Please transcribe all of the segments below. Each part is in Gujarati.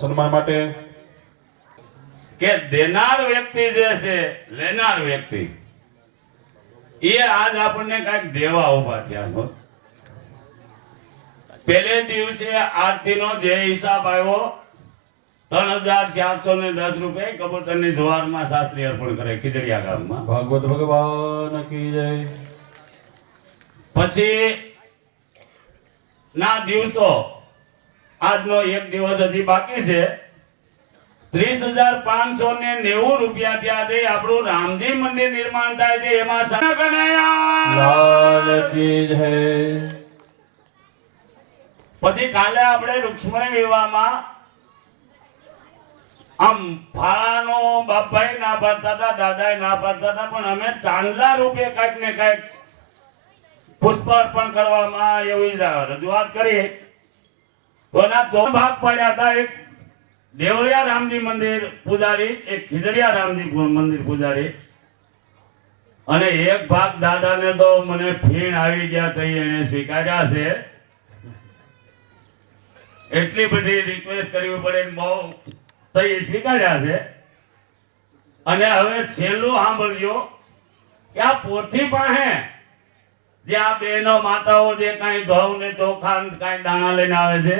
સન્માન માટે કે દેનાર વ્યક્તિ જે છે લેનાર વ્યક્તિ એ આજ આપણને કઈક દેવા ઉભા થયા છે. પહેલે દિવસે આરતીનો જે હિસાબ આવ્યો 3410 રૂપિયા કબૂતરની જુવારમાં શાસ્ત્રી અર્પણ કરે ખીજડીયા ગામમાં. ભાગવત ભગવાન કી જય. પછી ના દિવસો આજનો એક દિવસ હજી બાકી છે. 30,590 રૂપિયા ત્યાં જઈ આપણું રામજી મંદિર નિર્માણ થાય છે. એમાં લાલ કી જય. પછી કાલે આપણે રૂક્ષ્મણી વિવાહમાં આમ ફાળાનો બાપાઈ ના પાડતા હતા, દાદાએ ના પાડતા હતા, પણ અમે ચાંદલા રૂપે કઈક ને કઈક પુષ્પ અર્પણ કરવામાં એવી રજૂઆત કરી. તો એના 3 ભાગ પડ્યા હતા. એક દેવળિયા રામજી મંદિર પૂજારી, એક ખીજડીયા રામજી મંદિર પૂજારી, અને એક ભાગ દાદાને તો મને ફીણ આવી ગયા તઈ એને સ્વીકાર્યા છે. એટલી બધી રિક્વેસ્ટ કરવી પડે બહુ તઈ સ્વીકાર્યા છે. અને હવે છેલ્લું સાંભળજો કે આ પોથી પાસે જે આ બહેનો માતાઓ જે કઈ ઘઉં ને ચોખા કઈ દાણા લઈને આવે છે,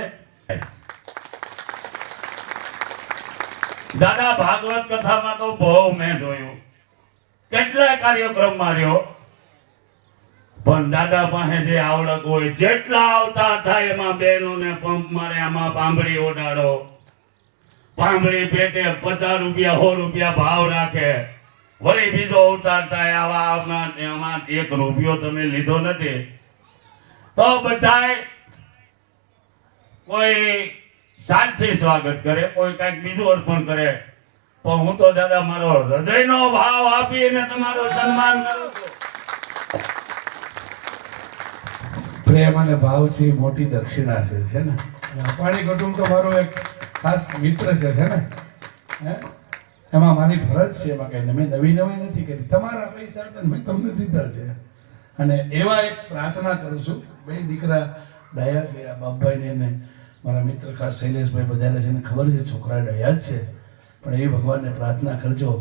દાદા ભાગવત કથામાં તો બહુ મેં જોયું, કેટલાય કાર્યક્રમમાં રહ્યો, પણ દાદા પાસે જે આવડત હોય જેટલા આવતા થાય એમાં બહેનોને પંપ મારે, આમાં પાંભળી ઓડાડો, પાંભળી પેટે 50 રૂપિયા 100 રૂપિયા ભાવ રાખે, વળી બીજો અવતાર થાય. આમાં 1 રૂપિયો તમે લીધો નથી તો બધાય કોઈ શાંતિ સ્વાગત કરે, કોઈ કઈક બીજું અર્પણ કરે. પણ હું તો દાદા મારો હૃદયનો ભાવ આપીને તમારું સન્માન કરું છું. પ્રેમ અને ભાવ છે મોટી દક્ષિણા છે ને. અપાણી કુટુંબ તો મારો એક ખાસ મિત્ર છે ને. એમાં મારી ફરજ છે, એમાં કઈ મેં નવી નથી કરી. તમારા પૈસા મેં તમને દીધા છે. અને એવા એક પ્રાર્થના કરું છું, 2 દીકરા ડાયા છે, આ બાપભાઈ ને મારા મિત્ર ખાસ શૈલેષભાઈ બધાને છે ને ખબર છે છોકરા ડાયા જ છે, પણ એ ભગવાનને પ્રાર્થના કરજો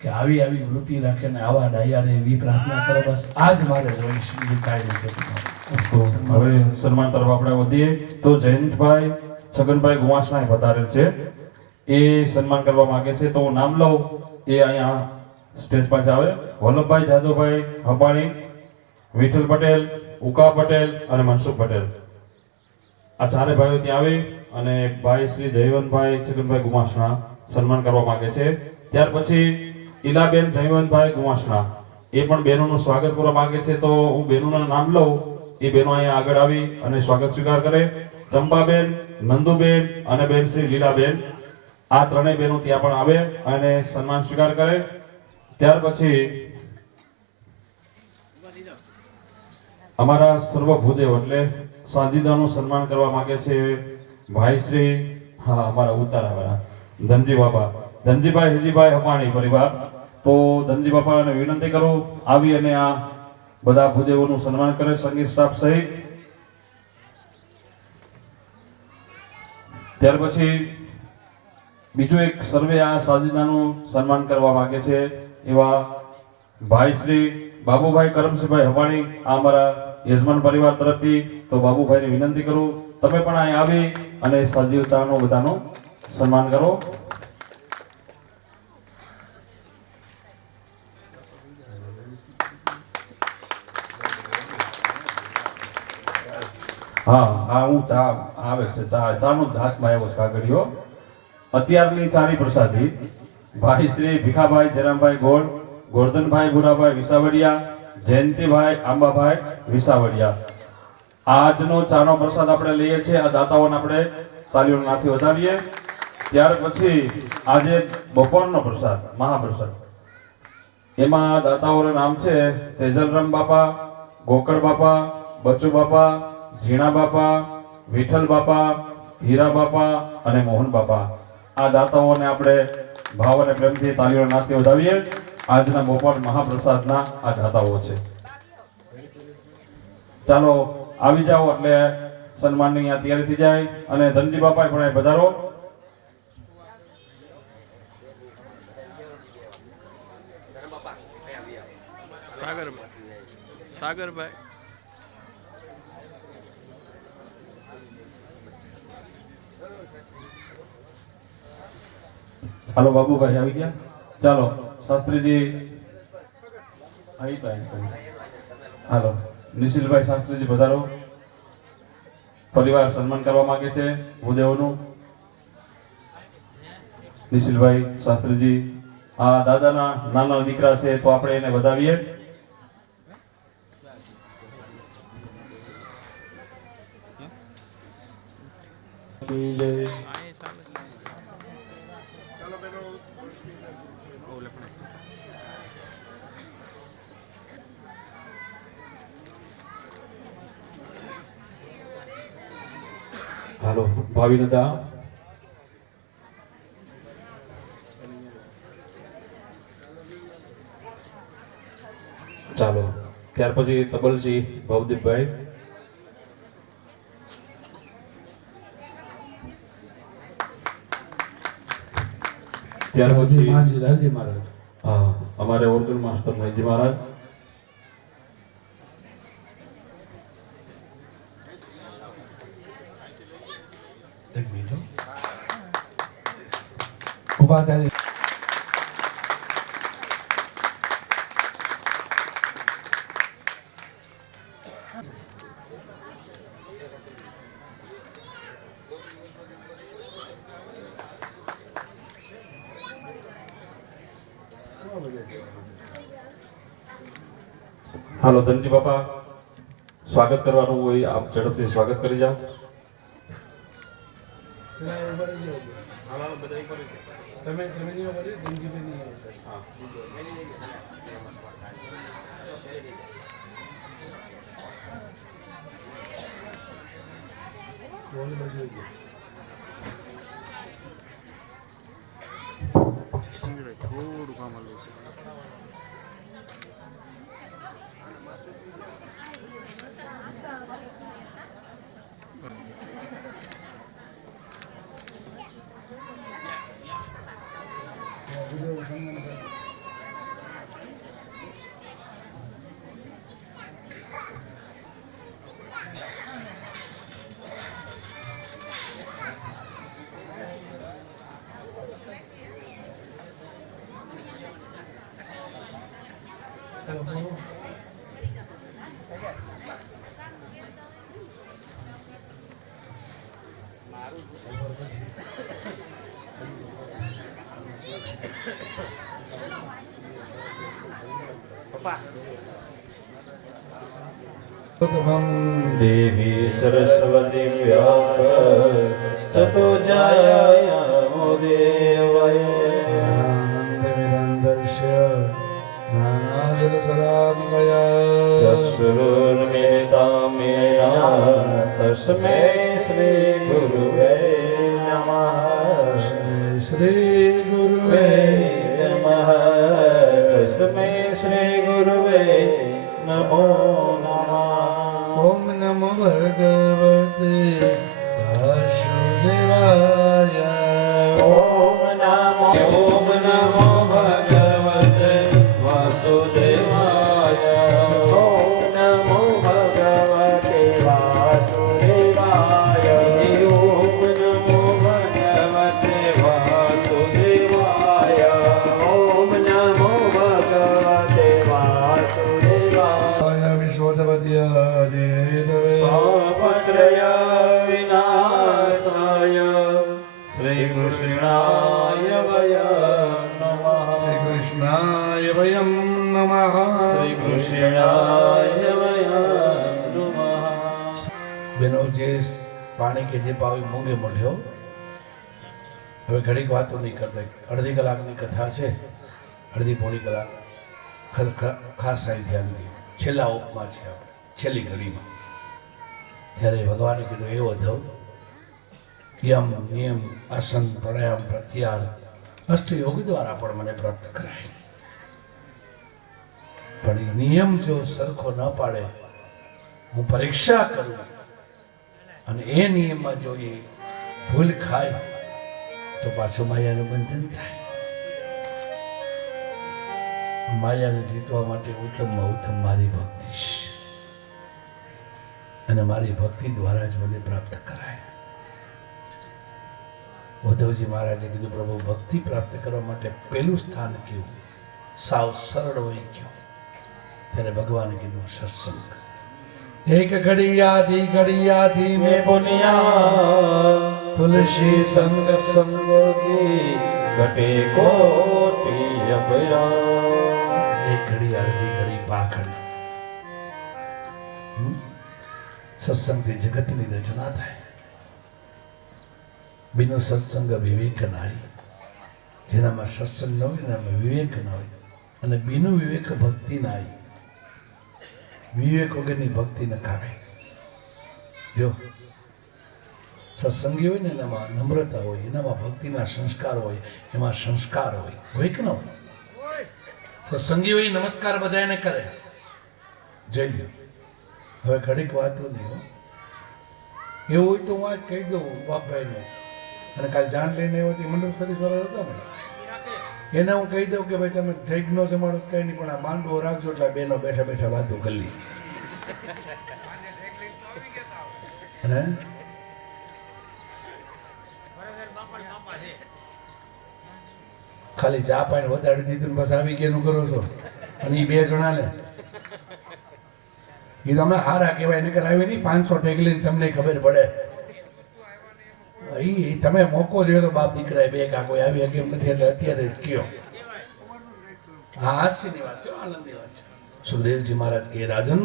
કે આવી વૃત્તિ રાખે ને આવા ડાયા રહે એવી પ્રાર્થના કરો. બસ આ જ મારે હોય છે, બીજું કાંઈ નથી. હવે સન્માન તરફ આપણે વધીએ તો જયંતભાઈ છગનભાઈ ગુવાસણા પધારેલ છે, એ સન્માન કરવા માંગે છે. તો હું નામ લઉં એ અહીંયા સ્ટેજ પાસે આવે. વલ્લભભાઈ જાદવભાઈ હપાણી, વિઠ્ઠલ પટેલ, ઉકા પટેલ અને મનસુખ પટેલ, આ 4 ભાઈઓ ત્યાં આવે અને ભાઈ શ્રી જયવંતભાઈ છગનભાઈ ગુવાસણા સન્માન કરવા માંગે છે. ત્યાર પછી ઈલાબેન જયવંતભાઈ ગુવાસણા એ પણ બહેનોનું સ્વાગત કરવા માંગે છે. તો હું બહેનોના નામ લઉં, એ બહેનો અહીંયા આગળ આવી અને સ્વાગત સ્વીકાર કરે. ચંપાબેન, નંદુબેન અને બેન શ્રી લીલાબેન, આ 3 બહેનો ત્યાં પણ આવે અને સન્માન સ્વીકાર કરે. ત્યાર પછી અમારા સર્વભૂદેવ એટલે સાજીદાનું સન્માન કરવા માંગે છે ભાઈ શ્રી અમારા ઉતારાવાળા ધનજી બાપા, ધનજીભાઈ હિજીભાઈ હપાણી પરિવાર. તો ધનજી બાપાને વિનંતી કરું આવી અને આ બધા ભૂદેવોનું સન્માન કરે સંગીત સ્ટાફ સહિત. ત્યાર પછી બીજું એક સર્વે આ સાજીદાનું સન્માન કરવા માંગે છે એવા ભાઈ શ્રી બાબુભાઈ કરમસિંહભાઈ હપાણી, આ અમારા યજમાન પરિવાર તરફથી. તો બાબુભાઈને વિનંતી કરું તમે પણ અહીં આવી અને સજીવતાનો બધાનું સન્માન કરો. હું ચા આવે છે, ચાનો હાથમાં આવ્યો છે કાગળિયો. અત્યારની ચાની પ્રસાદી ભાઈ શ્રી ભીખાભાઈ જયરામભાઈ ગોળ, ગોરધનભાઈ ભુરાભાઈ વિસાવડિયા, જયંતિભાઈ આંબાભાઈ વિસાવડિયા. આજનો ચાનો પ્રસાદ આપણે લઈએ છીએ. આ દાતાઓને આપણે તાલીઓના નાથી વધારીએ. ત્યાર પછી આજે બપોરનો પ્રસાદ મહાપ્રસાદ, એમાં દાતાઓના નામ છે તેજલરામ બાપા, ગોકળ બાપા, બચુ બાપા, ઝીણા બાપા, વિઠ્ઠલ બાપા, હીરા બાપા અને મોહન બાપા. આ દાતાઓને આપણે ભાવ અને પ્રેમથી તાલીઓના નાથી વધાવીએ. આજના બપોર મહાપ્રસાદના આ દાતાઓ છે. ચાલો આવી જાઓ એટલે સન્માનની અહીંયા તૈયારી થઈ જાય અને ધનજી બાપા પણ અહીં પધારો. સાગરભાઈ હાલો બાબુભાઈ આવી ગયા. ચાલો શાસ્ત્રીજી હાલો નિશિલભાઈ શાસ્ત્રીજી પધારો. પરિવાર સન્માન કરવા માંગે છે ભૂદેવનું. નિશિલભાઈ શાસ્ત્રીજી આ દાદાના નાના દીકરા છે તો આપણે એને વધાવીએ. હાલો ભાવિ દાદા ચાલો ત્યાર પછી તબલજી ભવદીપભાઈ. ત્યાર પછી દાદી મહારાજ. હા અમારે ઓર્ગન માસ્ટર નાઈજી મહારાજ. એક મિનિટ. ઉપાચાર્ય હાલો ધનજી બાપા સ્વાગત કરવાનું હોય આપ ઝડપથી સ્વાગત કરી જાઓ. થોડું કામ આવેલું છે. દેવી સરસ્વતી વ્યાસ તતો જાયામો દેવાય ચક્ષુરુન્મિલિતાં येन તસ્મૈ શ્રી ગુરુવે નમઃ. શ્રી ગુરુવે નમઃ. તસ્મૈ શ્રી ગુરુવે નમો નમઃ. ઓમ નમો ભગવતે વાસુદેવાય. ઓમ નમો ભગવતે વાસુદેવાય. ઓમ નમો ભગવતે વાસુદેવાય. ઓમ નમો ભગવતે વાસુદેવાય. ઓમ નમો ભગવતે વાસુદેવાય. વિશ્વોદપત્યાદિ પાપત્રય વિનાશાય શ્રી કૃષ્ણાય વયં નમઃ. શ્રી કૃષ્ણાય વયમ નમઃ. શ્રી કૃષ્ણાય વયં નમઃ. બેનો જે પાણી કે જે પાવી મૂંગે મોઢ્યો. હવે ઘડીક વાતો નહીં કરતા. અડધી કલાકની કથા છે. અડધી પોણી કલાક ખાસ સારી ધ્યાન દે. છેલ્લા ઉપમાં છે આપણે, છેલ્લી ઘડીમાં. ત્યારે ભગવાને કીધું એવો ધવ યમ નિયમ આસન પ્રાણાયામ પ્રત્યાહાર અષ્ટયોગ દ્વારા પણ મને પ્રાપ્ત કરાય. પણ એ નિયમ જો સરખો ન પાડે, હું પરીક્ષા કરું અને એ નિયમમાં જો એ ભૂલ ખાય તો પાછું માયાનું બંધન થાય. માયાને જીતવા માટે ઉત્તમમાં ઉત્તમ મારી ભક્તિ છે, અને મારી ભક્તિ દ્વારા જ મને પ્રાપ્ત કરાય. ઉદ્ધવજી મહારાજે કીધું, પ્રભુ ભક્તિ પ્રાપ્ત કરવા માટે પહેલું સ્થાન કયું? સાવ સરળ હોય કયું? ત્યારે ભગવાને કીધું સત્સંગ. એક ઘડિયાથી મેં પુનિયા તુલસી સંગ સંગી ઘટે કોટી અભયા. એક ઘડી પાખડ. સત્સંગથી જગતની રચના થાય. બિનો સત્સંગ વિવેક નારી. જેનામાં સત્સંગ ન હોય એનામાં વિવેક ન હોય, અને બિનું વિવેક ભક્તિ નારી. વિવેક વગરની ભક્તિ ન ખાવે. જો સત્સંગી હોય ને એનામાં નમ્રતા હોય, એનામાં ભક્તિના સંસ્કાર હોય, એમાં સંસ્કાર હોય કે ન હોય? સત્સંગી હોય નમસ્કાર બધાને કરે. જઈ લો. હવે ઘડીક વાતું નહીં હો. એવું હોય તો હું આજ કહી દઉં બાપભાઈને, અને કાલ જાન લઈને આવ્યો હતી મંડળ સર્વિસ વાળો હતો ને, એને હું કહી દઉં કે ભાઈ તમે ઠેક નો જમાડો કઈ નહીં, પણ આ માંડવો રાખજો એટલે બેનો બેઠા બેઠા વાતો કરી. હે ખાલી ચા પાણી વધારી દીધું ને બસ આવી કેનું કરો છો? અને એ 2 જણાને એ તમે હારા કહેવાય, ને કે આવી નહીં 500 ટેક લઈને તમને ખબર પડે. ઈ તમે મોકો જોયો તો બાપ દીકરા 2 કા કોઈ આવી કેમ નથી, એટલે અત્યારે જ કયો. હા, હાસ્યની વાત છે, આનંદની વાત છે. સુખદેવજી મહારાજ કે રાજન,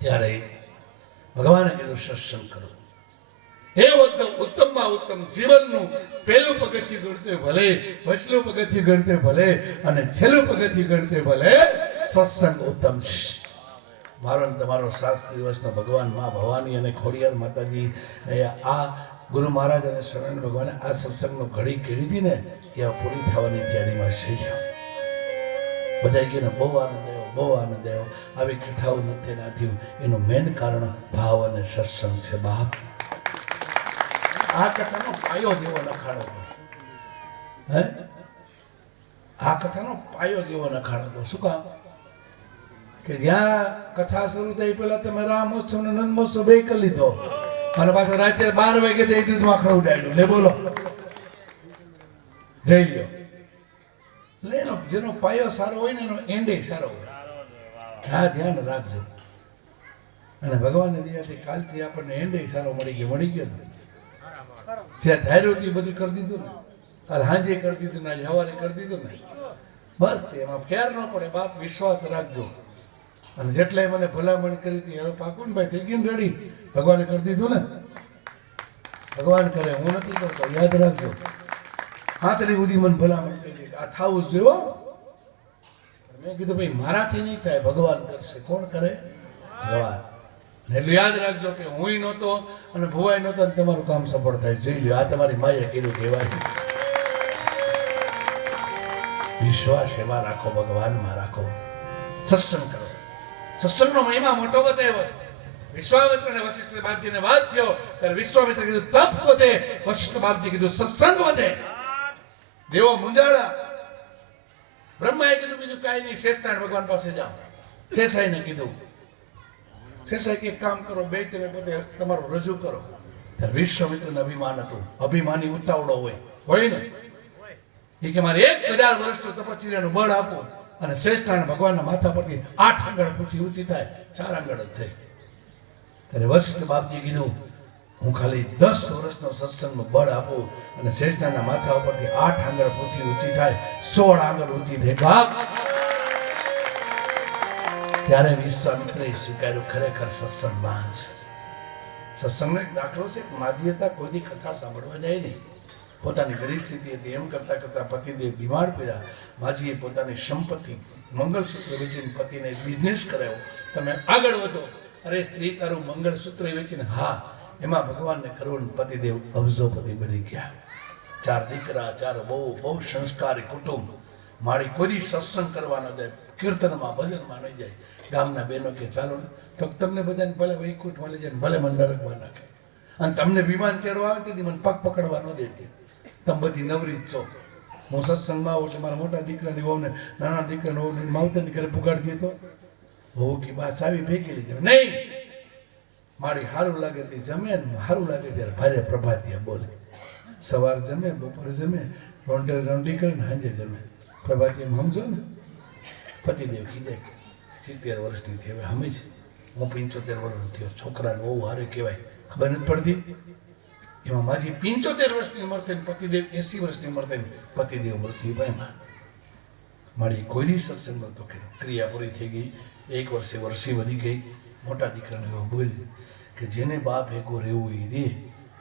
ત્યારે ભગવાને કીધું સત્સંગ કરો. એ ઉત્તમમાં ઉત્તમ જીવનનું પહેલું પગથિયું ગણતે ભલે, વચલું પગથિયું ગણતે ભલે, અને છેલ્લું પગથિયું ગણતે ભલે સત્સંગ ઉત્તમ છે. મારો ને તમારો 7 દિવસનો ભગવાન મા ભવાની અને ખોડિયાર માતાજી આ ગુરુ મહારાજ અને શરણ ભગવાને આ સત્સંગનો ઘડી કેળી હતી ને, એ પૂરી થવાની તૈયારીમાં છે. બધા કે બહુ આનંદ આવ્યો, બહુ આનંદ આવ્યો. આવી કથાઓ નથી થયું, એનું મેન કારણ ભાવ અને સત્સંગ છે. બાપ, આ કથાનો પાયો જેવો નખાડો હતો. હે, આ કથાનો પાયો જેવો નખાડો હતો. શું કામ? કે જ્યાં કથા શરૂ થઈ પહેલા તમે રામોત્સવ ને નંદમોત્સવ 2 કરી લીધો, અને પાછા રાત્રે 12 વાગે જઈ દીધું આખડું ઉડાડ્યું. લે બોલો, જઈ લ્યો. એટલે એનો જેનો પાયો સારો હોય ને એનો એન્ડે સારો હોય. હા, ધ્યાન રાખજો. અને ભગવાનની દયાથી કાલથી આપણને એન્ડે સારો મળી ગયો ને. જ્યાં ધાર્યું તે બધું કરી દીધું ને, કાલ હાંજે કરી દીધું ને, આજે સવારે કરી દીધું ને, બસ એમાં ફેર ન પડે. બાપ, વિશ્વાસ રાખજો. અને જેટલાય મને ભલામણ કરી હતી, હવે પાકું ને ભાઈ થઈ ગયું રેડી, ભગવાને કરી દીધું ને. ભગવાન કરે, હું નથી કરતો. યાદ રાખજો. આટલી બધી મને ભલામણ કરી આ થાવું જોઈએ. મેં કીધું ભાઈ મારાથી નહીં થાય, ભગવાન કરશે. કોણ કરે? ભગવાન. એટલું યાદ રાખજો કે હું નહોતો અને ભુવાય નહોતો, અને તમારું કામ સફળ થાય. જોઈ લો, આ તમારી માએ કીધું કહેવાય. વિશ્વાસ એમાં રાખો, ભગવાનમાં રાખો. સત્સંગ કરો. સત્સંગનો મહિમા મોટો બતાવ્યો. વિશ્વામિત્ર અને વશિષ્ઠ બાપજીને વાત થયો ત્યારે વિશ્વામિત્ર કીધું તપ વધે, વશિષ્ઠ બાપજી કીધું સત્સંગ વધે. દેવો મુંજાળા. બ્રહ્માએ કીધું બીજું કાંઈ નહીં, શેષનારાયણ ભગવાન પાસે જાઓ. શેષાઈને કીધું, શેષાઈ કે કામ કરો, બે તમે પોતે તમારું રજૂ કરો. ત્યારે વિશ્વામિત્રને અભિમાન હતું. અભિમાની ઉતાવળો હોય ને, એ કે મારે 1000 વર્ષનું તપશ્ચર્યાનું બળ આપો, અને શ્રેષ્ઠાણ ભગવાનના માથા પરથી 8 આંગળ પૂછી ઊંચી થાય, 4 આંગળ જ થઈ. ત્યારે વશિષ્ઠ બાપજી કીધું હું ખાલી 10 વર્ષનો સત્સંગનું બળ આપું, અને શ્રેષ્ઠાણના માથા ઉપરથી 8 આંગળ પૂછી ઊંચી થાય, 16 આંગળ ઊંચી થઈ. બાપ, ત્યારે વિશ્વામિત્રએ સ્વીકાર્યું ખરેખર સત્સંગવાન છે. સત્સંગનો એક દાખલો છે. માજી હતા, કોઈ દી કથા સાંભળવા જાય નહીં. પોતાની ગરીબ સ્થિતિ હતી. એમ કરતા કરતા પતિદેવ બીમાર પડ્યા. માજીએ પોતાની સંપત્તિ મંગળસૂત્ર વેચીને પતિને બિઝનેસ કરાવ્યો. તમે આગળ વધો. અરે સ્ત્રી, તારું મંગળસૂત્ર વેચીને. હા, એમાં ભગવાનને કરવું. પતિદેવ અબજોપતિ બની ગયા. 4 દીકરા, 4 બહુ સંસ્કારી કુટુંબ. મારી કોઈ સત્સંગ કરવા ન જાય, કીર્તનમાં ભજનમાં નહીં જાય. ગામના બહેનો કે ચાલો તો તમને બધાને ભલે વૈકુંઠમાં લઈ જાય ને ભલે મને નરકમાં નાખે, અને તમને વિમાન ચડવા આવે તેથી મને પગ પકડવા ન દેતી. તમે બધી નવરી જ છો. હું સત્સંગમાં આવું એટલે મારા મોટા દીકરાની વહુને નાના દીકરાની વહુને માવતરની ઘરે પુગાડી દેતો. વહુ કે બા ચાવી ફેંકી લીધી. નહીં, મારી સારું લાગે તે જમે ને સારું લાગે ત્યારે ભારે પ્રભાતિયા બોલે. સવાર જમે, બપોરે જમે, રોંડી કરે ને સાંજે જમે. પ્રભાતિયા સમજો ને. પતિદેવ કીધે 70 વર્ષની થઈ હવે હમે છે. હું 75 વર્ષનો થયો. છોકરાને બહુ હારે કહેવાય, ખબર નથી પડતી. એમાં માજી 75 વર્ષની ઉંમર થઈને પતિદેવ 80 વર્ષની ઉંમર થઈને પતિદેવ મૃત્યુ પામ્યા. મારી કોઈ દી સત્સંગ નહોતો કર્યો. ક્રિયા પૂરી થઈ ગઈ, 1 વર્ષે વર્ષી વધી ગઈ. મોટા દીકરાને એવો બોલી કે જેને બા ભેગો રહેવું એ રે,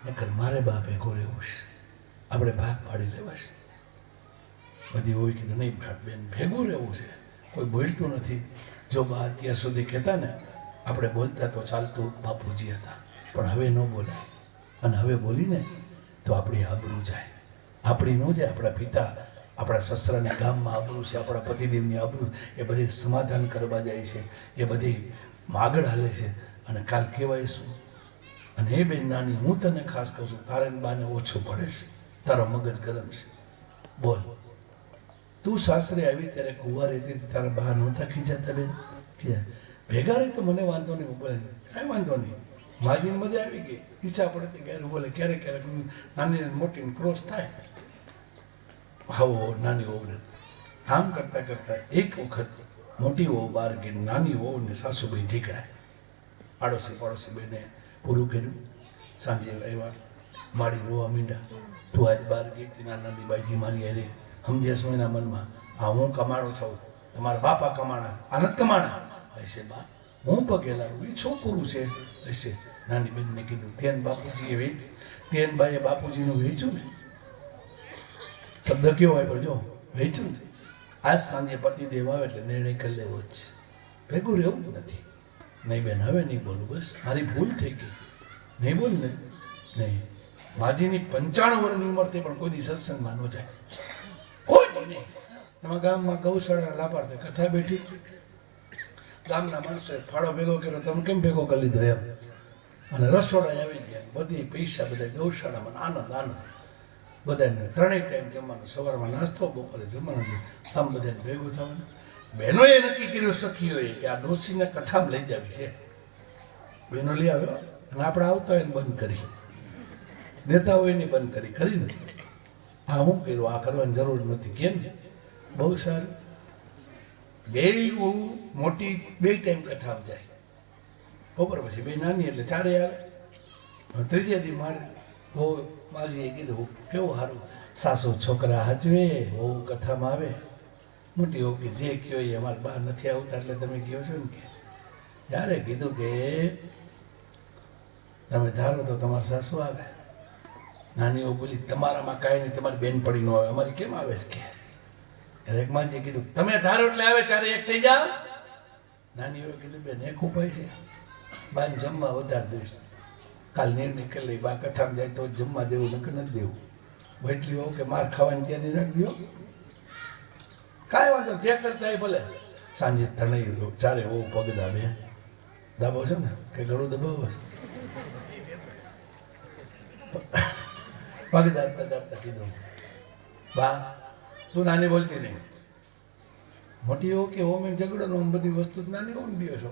નકર મારે બા ભેગો રહેવું છે. આપણે ભાગ પાડી લેવા છે. બધી હોય કીધું નહીં બેન ભેગું રહેવું છે. કોઈ બોલતું નથી. જો બા અત્યાર સુધી કહેતા ને આપણે બોલતા તો ચાલતું, બાપુજી હતા, પણ હવે ન બોલાય. અને હવે બોલીને તો આપણી આબરૂ જાય. આપણી ન જાય, આપણા પિતા, આપણા સસરાના ગામમાં આબરૂ છે, આપણા પતિદેવની આબરૂ, એ બધી સમાધાન કરવા જાય છે, એ બધી આગળ હાલે છે. અને કાલ કહેવાય શું? અને એ બેન નાની, હું તને ખાસ કહું છું, તારે ને બાને ઓછું પડે છે, તારો મગજ ગરમ છે. બોલ, તું સાસરે આવી ત્યારે કુંવાર રહેતી હતી, તારા બા નહોતા ખીજાતા બેન? ભેગા રહી તો મને વાંધો નહીં, બોલે કાંઈ વાંધો નહીં. માજીને મજા આવી ગઈ, ઈચ્છા પડે તે ઘરે બોલે. ક્યારેક ક્યારેક નાની મોટી ક્રોસ થાય. હાવો નાની વહુને આમ કરતા કરતા એક વખત મોટી વહુ બહાર ગઈ, નાની વહુને સાસુભાઈ ઝીકડાય. આડોશી પડોશી બેને પૂરું કર્યું. સાંજે આવ્યા, મારી રોવા મીંડા, તું આજ બહાર ગઈ હતી નાની બાઈજી મારી અરે સમજે શું એના મનમાં? હા, હું કમાણું છું, તમારા બાપા કમાણા, આનંદ કમાણા હશે. બા હું પગે લાવું, એ છોકરું છે હશે. નાની બેનને કીધું તેન બાપુજીએ વેચ, તેન બાઈએ બાપુજીનું વેચ્યું ને. શબ્દ કેવો હોય પણ જો વેચ્યું છે. આજ સાંજે પતિદેવ આવે એટલે નિર્ણય કરી લેવો જ છે. ભેગું રહેવું નથી. નહીં બેન, હવે નહીં બોલું, બસ મારી ભૂલ થઈ ગઈ. નહીં બોલ ને. નહીં, માજીની 95 વર્ષની ઉંમર થઈ પણ કોઈ દી સત્સંગમાં ન જાય. કોઈ નહીં. એમાં ગામમાં ગૌશાળા લાભાર્થે કથા બેઠી. ગામના માણસોએ ફાળો ભેગો કર્યો, તમે કેમ ભેગો કરી લીધો એમ. અને રસોડા આવી ગયા, બધી પૈસા બધા ગૌશાળામાં, આનંદ આનંદ. બધાને 3 ટાઈમ જમવાનું, સવારમાં નાસ્તો, બપોરે જમવાનું. આમ બધાને ભેગું થવાનું. બહેનોએ નક્કી કર્યું, સખીઓએ, કે આ ડોસીને કથામાં લઈ જાવી છે. બહેનો લઈ આવ્યો અને આપણે આવતા હોય ને બંધ કરી દેતા હોય ને બંધ કરી ખરી ને. આ હું કર્યું, આ કરવાની જરૂર નથી. કેમ? બહુ સારું. બે બહુ મોટી 2 ટાઈમ કથામાં જાય. બપોર પછી 2 નાની એટલે 4 આવે. ત્રીજે દી મારે બહુ માજીએ કીધું કેવું સારું, સાસુ છોકરા હાચવે, બહુ કથામાં આવે. મોટી હો કે જે કયો એ અમારે બહાર નથી આવતા એટલે તમે કહો છો ને. કે યારે કીધું કે તમે ધારો તો તમારા સાસુ આવે. નાનીઓ બોલી તમારામાં કાંઈ નહીં, તમારી બેન પડી ન આવે, અમારી કેમ આવે છે? કે એક માજીએ કીધું તમે ધારો એટલે આવે, 4 એક થઈ જાવ. નાનીઓએ કીધું બેન એક ઉપાય છે, બાને જમવા વધારે દઈશ. કાલ નિર્ણય કરી લઈ, બા કથામાં જાય તો જમવા દેવું, નકર નથી દેવું. વૈટલી હોવ કે માર ખાવાની તૈયારી રાખી દો, કાંઈ વાંધો જે કરતા ભલે. સાંજે 4 હોવું પગ દાબે. દાબો છો ને કે ગળું દબાવો છે? પગ દાબતા દાબતા કીધું બા તું નાની બોલતી નહીં. મોટી હો કે હોમ ઝઘડો નો બધી વસ્તુ નાની હોમ દો છો.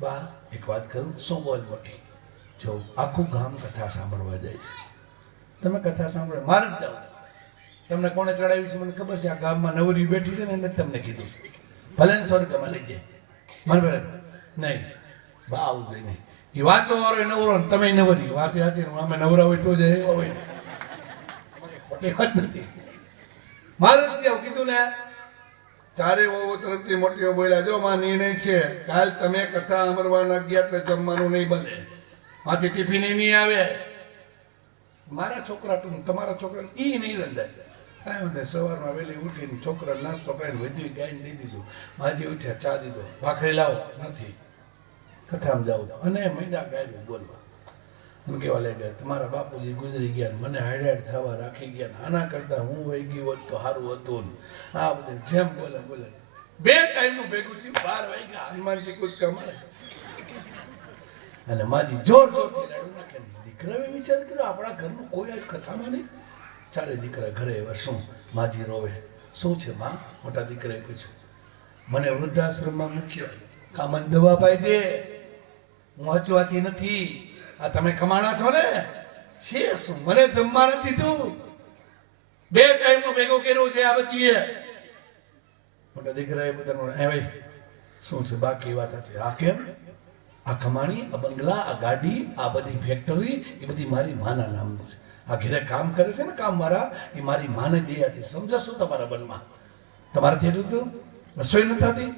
બા એક વાત કરું, શું બોલ મોટી? જો આખું ગામ કથા સાંભળવા જાય છે, તમે કથા સાંભળો, મારે જ જાઓ. તમને કોને ચડાવી છે મને ખબર છે. આ ગામમાં નવરી બેઠી છે ને એને તમને કીધું, ભલે ને સ્વર્ગમાં લઈ જાય. મને ભલે નહીં, બા આવું જોઈએ નહીં. એ વાંચો વાળો નવરો, તમે નવરી વાત સાચી. અમે નવરા હોય તો જ એવા હોય, ખોટી વાત નથી. મારે જ આવું કીધું ને. 4 વહુઓ તરફથી મોટીઓ બોલ્યા, જો માં નિર્ણય છે, કાલ તમે કથા સાંભળવાના ગયા એટલે જમવાનું નહીં બને, માંથી ટિફિન નહીં આવે. મારા છોકરા તમારા છોકરા ઈ નહીં રંધાય. કાંઈ વાંધો. સવારમાં વહેલી ઉઠીને છોકરા નાસ્તો કરીને વધ્યું ગાયને દઈ દીધું. માજી ઉઠ્યા, ચા દીધો, ભાખરી લાવો, નથી. કથામાં જાઉં અને મહિના ગાયું બોલવા. એમ કેવા લાગ્યા તમારા બાપુજી ગુજરી ગયા, મને હાડ થવા રાખી ગયા, આના કરતા હું વહી ગઈ હોત તો સારું હતું. આ બધું જેમ બોલે બોલે 2 ટાઈમનું ભેગું થયું. 12 વાગ્યા, હનુમાનજી કૂદકા મારે. અને માજી જોર જોરથી લાડુ નાખે. દીકરાએ વિચાર કર્યો આપણા ઘરનું કોઈ આજ કથામાં નહીં. ચારે દીકરા ઘરે એવા શું? માજી રોવે. શું છે માં? મોટા દીકરાએ પૂછ્યું. મને વૃદ્ધાશ્રમમાં મૂક્યો, કા મને દવા પાઈ દે, હું હચવાતી નથી. આ તમે કમાણા છો ને, છે શું? મને જમવા નથી તું 2 ટાઈમનો ભેગો કર્યો છે આ બધીએ. મોટા દીકરાએ બધાનો એ ભાઈ શું છે બાકી વાત છે? આ કેમ? આ કમાણી, આ બંગલા, આ ગાડી, આ બધી ફેક્ટરી એ બધી મારી માના નામનું છે. આ ઘરે કામ કરે છે ને કામ વાળા, એ મારી માને દે હતી. સમજો શું તમારા મનમાં? તમારાથી એટલું હતું? રસોઈ નથી થતી?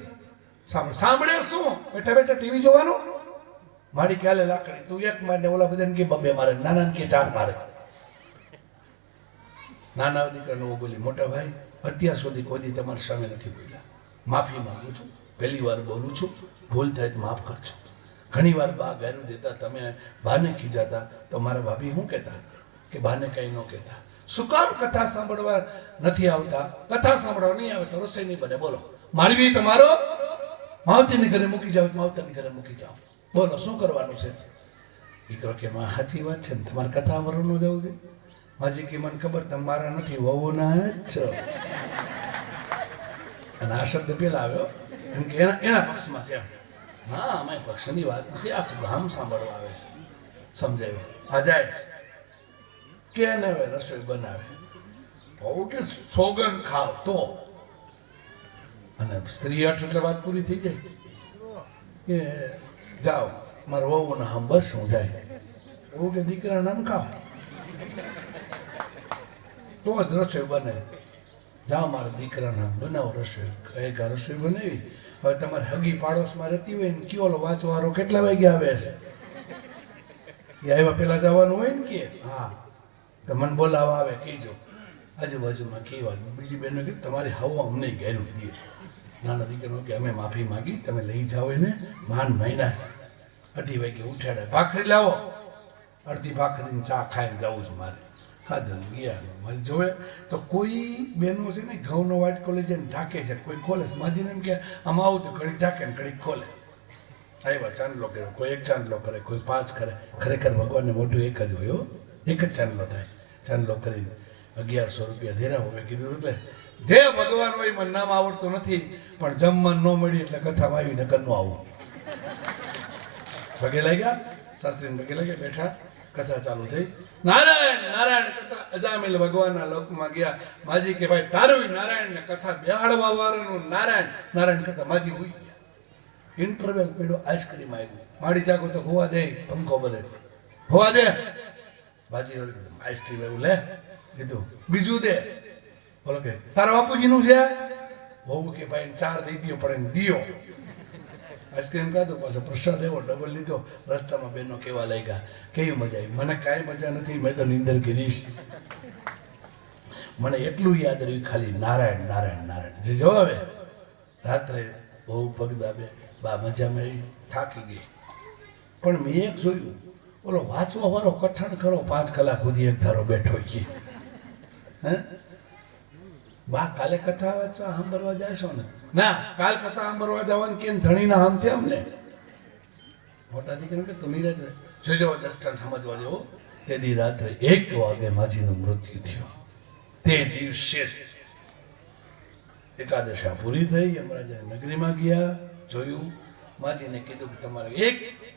સાંભળે શું? બેઠા બેઠા ટીવી જોવાનું? મારી કાલે લાકડી, તું એક મારે, ઓલા બધાને કે 2 મારે, નાના કે 4 મારે. નાના દીકરાને બોલી, મોટા ભાઈ અત્યાર સુધી કોઈ તમારી સામે નથી બોલ્યા, માફી માંગુ છું, પહેલી વાર બોલું છું, ભૂલ થાય તો માફ કરજો. ઘણી વાર બા ગાયરું દેતા, તમે બાને ખીજાતા તો મારા ભાભી શું કહેતા કે બાને કઈ ન કહેતા. શું કામ કથા સાંભળવા નથી આવતા? કથા સાંભળવા નહીં આવે તો રસોઈ નહીં બને. બોલો મારી બી તમારો માવતીને ઘરે મૂકી જાવ, માવતરની ઘરે મૂકી જાવ. બોલો શું કરવાનું છે? દીકરો કે માં સાચી વાત છે ને, તમારે કથા સાંભળવાનું જવું છે? માજી કે મને ખબર તમારા નથી, વહુના જ છો. અને આ શબ્દ પેલા આવ્યો કેમ કે એના પક્ષમાં છે. ના અમારી પક્ષની વાત નથી, આખું ગામ સાંભળવા આવે છે. સમજાય? આ જાય કે ને હવે રસોઈ બનાવે, બહુ કે સોગન ખાવ તો. અને સ્ત્રી અઠ એટલે વાત પૂરી થઈ જાય કે જાઓ મારા વહુના હમ, બસ હું જાય. એવું કે દીકરા નામ ખાવ તો જ રસોઈ બને. જાઓ મારા દીકરાના બનાવો રસોઈ. કઈ રસોઈ બનાવી. હવે તમારે હગી પાડોશમાં રહેતી હોય ને, કયો વાંચવારો કેટલા વાગે આવે છે? એ આવ્યા પેલા જવાનું હોય ને કે હા, તો મને બોલાવા આવે કહીજો. આજુબાજુમાં કેવા બીજી બહેનો કે તમારી હવા અમને ઘેરું દે. નાના દીકરાનો કે અમે માફી માગી, તમે લઈ જાઓ એને, માંડ મહિના 2:30 વાગે ઉઠાડે, ભાખરી લાવો. અડધી ભાખરીને ચા ખાઈને જવું છે મારે. ખાધું ગયા જોવે તો કોઈ બહેનો છે ને ઘઉંનો વાટકો લઈ જાય ને ઢાકે છે, કોઈ ખોલે છે. માજીને એમ કે આમ આવું તો ઘડીક ઢાકે ને ઘડીક ખોલે. આવ્યા ચાંદલો કર્યો, કોઈ 1 ચાંદલો કરે, કોઈ 5 કરે. ખરેખર ભગવાનને મોટું એક જ હોય, એક જ ચાંદલો થાય. ચાંદલો કરીને 1100 રૂપિયા ધેરા હોય. કીધું એટલે જે ભગવાન હોય મને નામ આવડતું નથી, પણ જમવાનું ન મળ્યું એટલે કથામાં આવીને ઘરનું આવું. પગે લાગ્યા, શાસ્ત્રી પગે લાગ્યા, બેઠા, કથા ચાલુ થઈ. નારાયણ નારાયણ કથા અજામિલ ભગવાનના લોકમાં ગયા. માજી કે ભાઈ તારું નારાયણ ને કથા બેહાડવા વાળાનું નારાયણ નારાયણ કથા. માજી હોઈ ગયા. ઇન્ટરવેલ પડ્યો, આઈસ્ક્રીમ આવ્યું. માડી જાગો તો હોવા દે, પંખો બધે હોવા દે. બાજી આઈસ્ક્રીમ એવું લે કીધું, બીજું દે. બોલો કે તારા બાપુજીનું છે? બહુ કે ભાઈ 4 દઈ દો, પણ દિયો. આઈસ્ક્રીમ ખાધું, પાછો પ્રસાદ એવો ડબલ લીધો. રસ્તામાં બેનો કેવા લાગ્યા, કેવી મજા આવી. મને કાંઈ મજા નથી, મેં તો નીંદર કરીશ. મને એટલું યાદ રહ્યું ખાલી નારાયણ નારાયણ નારાયણ. જે જો હવે રાત્રે બહુ પગ દાબે, બા મજા મેળવી, થાકી ગઈ. પણ મેં એક જોયું, ઓલો વાંચવા વાળો કઠણ કરો 5 કલાક સુધી એક ધારો બેઠો છે. હે બા કાલે કથા વાંચવા સાંભળવા જશો ને? ના, કાલ કથા સાંભળવા જવાનું કેમ ધણીના આમ છે અમને. મોટા દીકરા કે તું નીરજ જોજો દર્શન સમજવા જેવો. તે દી રાત્રે 1 વાગે માજીનું મૃત્યુ થયું. તે દિવસે એકાદશા પૂરી થઈ, યમરાજની નગરીમાં ગયા, જોયું. માજીને કીધું કે તમારે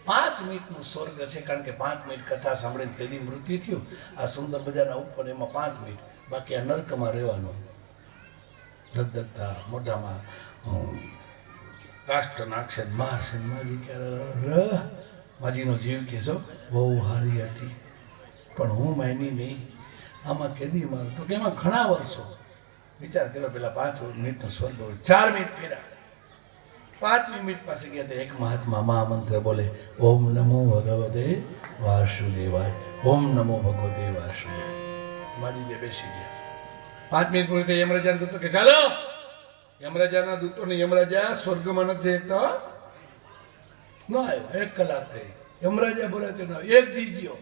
5 મિનિટનું સ્વર્ગ છે, કારણ કે 5 મિનિટ કથા સાંભળીને તે દી મૃત્યુ થયું. આ સુંદર મજાના ઉપર એમાં 5 મિનિટ, બાકી આ નર્કમાં રહેવાનું. ધગધગતા મોઢામાં કાષ્ટ નાખશે, મારશે. માજી ક્યારે માજીનો જીવ કે છો બહુ હારી હતી, પણ હું માની નહીં. આમાં કેદી મારું તો કે એમાં ઘણા વર્ષો વિચાર કર્યો. પેલા 5 મિનિટનો સ્વર્ગ 4 મિનિટ ફેરા, 5મી મિનિટ પાસે ગયા તો એક મહાત્મા મહામંત્ર બોલે, ઓમ નમો ભગવતે વાસુદેવાય, ઓમ નમો ભગવતે વાસુદેવાય. માજી બેસી ગયા. 5 મિનિટ પૂરી થઈ. યમરાજાના દૂતો કે ચાલો. યમરાજાના દૂતો ને યમરાજા સ્વર્ગમાં નથી એકતા ન આવ્યા. 1 કલાક થઈ. યમરાજા બોલાય તો એક દી ગયો.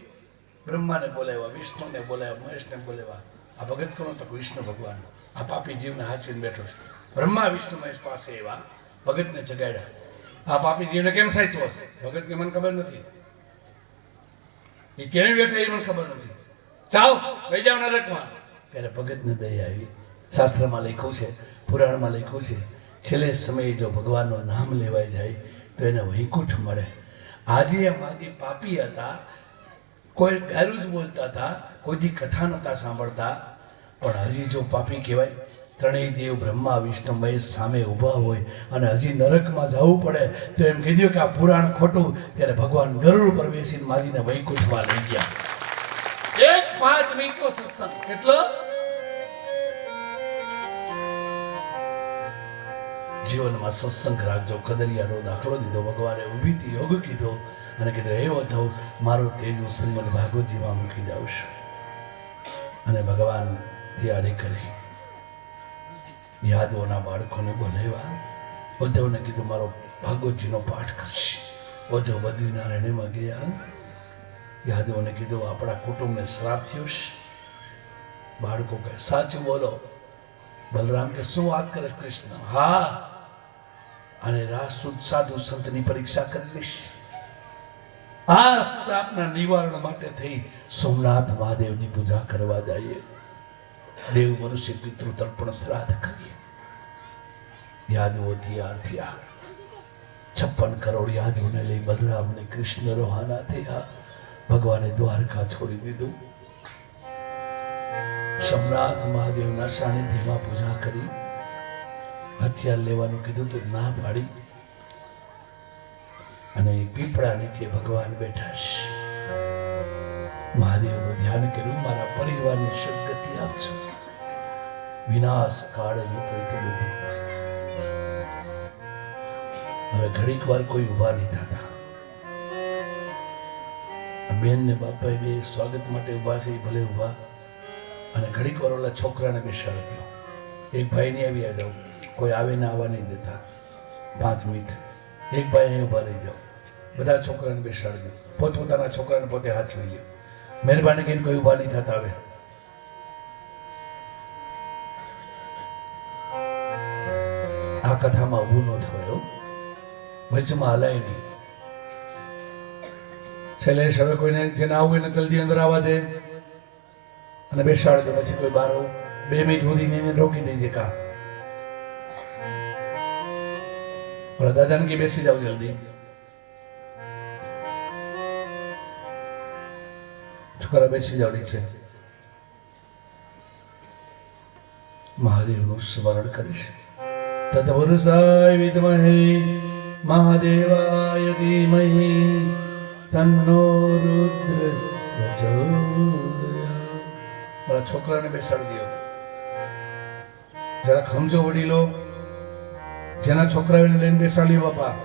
બ્રહ્માને બોલાવ્યા, વિષ્ણુને બોલાવ્યા, મહેશને બોલાવ્યા. આ ભગત કોનો તો વિષ્ણુ ભગવાન. આ પાપી જીવને હાચવીને બેઠો છે. બ્રહ્મા વિષ્ણુ મહેશ પાસે એવા ભગતને જગાડ્યા. આ પાપી જીવને કેમ સાચવો છે? ભગત કે મને ખબર નથી. એ કેમ બેઠા એ મને ખબર નથી. જાઓ લઈ જાઓ નરકમાં. ત્યારે ભગતને દયા આવી. શાસ્ત્રમાં લખ્યું છે, પુરાણમાં લખ્યું છે, છેલ્લે સમયે જો ભગવાનનું નામ લેવાઈ જાય તો એને વૈકુંઠ મળે. આજે અમાજી પાપી હતા, કોઈ ગારું જ બોલતા હતા, કોઈથી કથા નતા સાંભળતા, પણ હજી જો પાપી કહેવાય, ત્રણેય દેવ બ્રહ્મા વિષ્ણુ મહેશ સામે ઊભા હોય અને હજી નરકમાં જવું પડે તો એમ કહી દો કે આ પુરાણ ખોટું. ત્યારે ભગવાન ગરુડ પર બેસીને માજીને વૈકુંઠમાં લઈ ગયા. 5 મિનિટનો સત્સંગ એટલો જીવનમાં સત્સંગ રાખજો. કદરિયાનો દાખલો દીધો, ભગવાને ઊભીથી યોગ કીધો અને કીધું હે ઉદ્ધવ, મારો તેજ હું શ્રીમદ ભાગવતજીમાં મૂકી જાઉં છું. અને ભગવાન તૈયારી કરી. યાદવોના બાળકોને બોલાવ્યા. ઉદ્ધવને કીધું મારો ભાગવતજીનો પાઠ કરશે. ઉદ્ધવ બદ્રીનારાયણમાં ગયા. યાદવોને કીધું આપણા કુટુંબને શ્રાપ થયો છે. બાળકો કહે સાચું બોલો. બલરામ કે શું વાત કરે કૃષ્ણ? હા, અને રાજસૂત સાધુ સંતની પરીક્ષા કરી લઈશ. આ શ્રાપના નિવારણ માટે થઈ સોમનાથ મહાદેવની પૂજા કરવા જઈએ. દેવ મનુષ્ય પિતૃ તર્પણ શ્રાદ્ધ કરીએ. યાદવો તૈયાર થયા. 56 કરોડ યાદવોને લઈ બલરામ ને કૃષ્ણ રવાના થયા. ભગવાને દ્વારકા છોડી દીધું. સોમનાથ મહાદેવના સાનિધ્યમાં પૂજા કરી. હથિયાર લેવાનું કીધું તો ના પાડી. અને પીપળા નીચે ભગવાન બેઠા છે. મહાદેવનું ધ્યાન કર્યું, મારા પરિવારને સદગતિ આપજો. વિનાશ કાળ વિપરીત બુદ્ધિ. હવે ઘડીક વાર કોઈ ઉભા નહીં થતા. બેન ને બાપા બે સ્વાગત માટે ઉભા છે, ભલે ઉભા. અને ઘડીક વાર ઓલા છોકરાને બેસાડી દો. એક ભાઈ ને આવી જાવ, કોઈ આવે ને આવવા નહીં દેતા. 5 મિનિટ એક ભાઈ અહીં ઉભા રહી જાઓ. બધા છોકરાને બેસાડી દો. પોતપોતાના છોકરાને પોતે હાથ લઈએ. મહેરબાની કરીને કોઈ ઉભા નહીં થતા. આવે આ કથામાં ઊભું ન થવાય, વચમાં હલાય નહીં. છેલ્લે હવે કોઈને જેને આવવું એને જલ્દી અંદર આવવા દે અને બેસાડી દે. પછી કોઈ બાર 2 મિનિટ સુધી એને રોકી દેજે. કા ઓલા દાદાને કે બેસી જાવ જલ્દી. છોકરા બેસી જાવ છે. મહાદેવનું સ્મરણ કરીશ. તત્પુરુષાય વિદ્મહે મહાદેવાય ધીમહિ તન્નો રુદ્ર પ્રચોદયાત્. છોકરાને બેસાડી દો. જરા ખમજો વડીલો, જેના છોકરાઓને લઈને બેસાડી બાપા.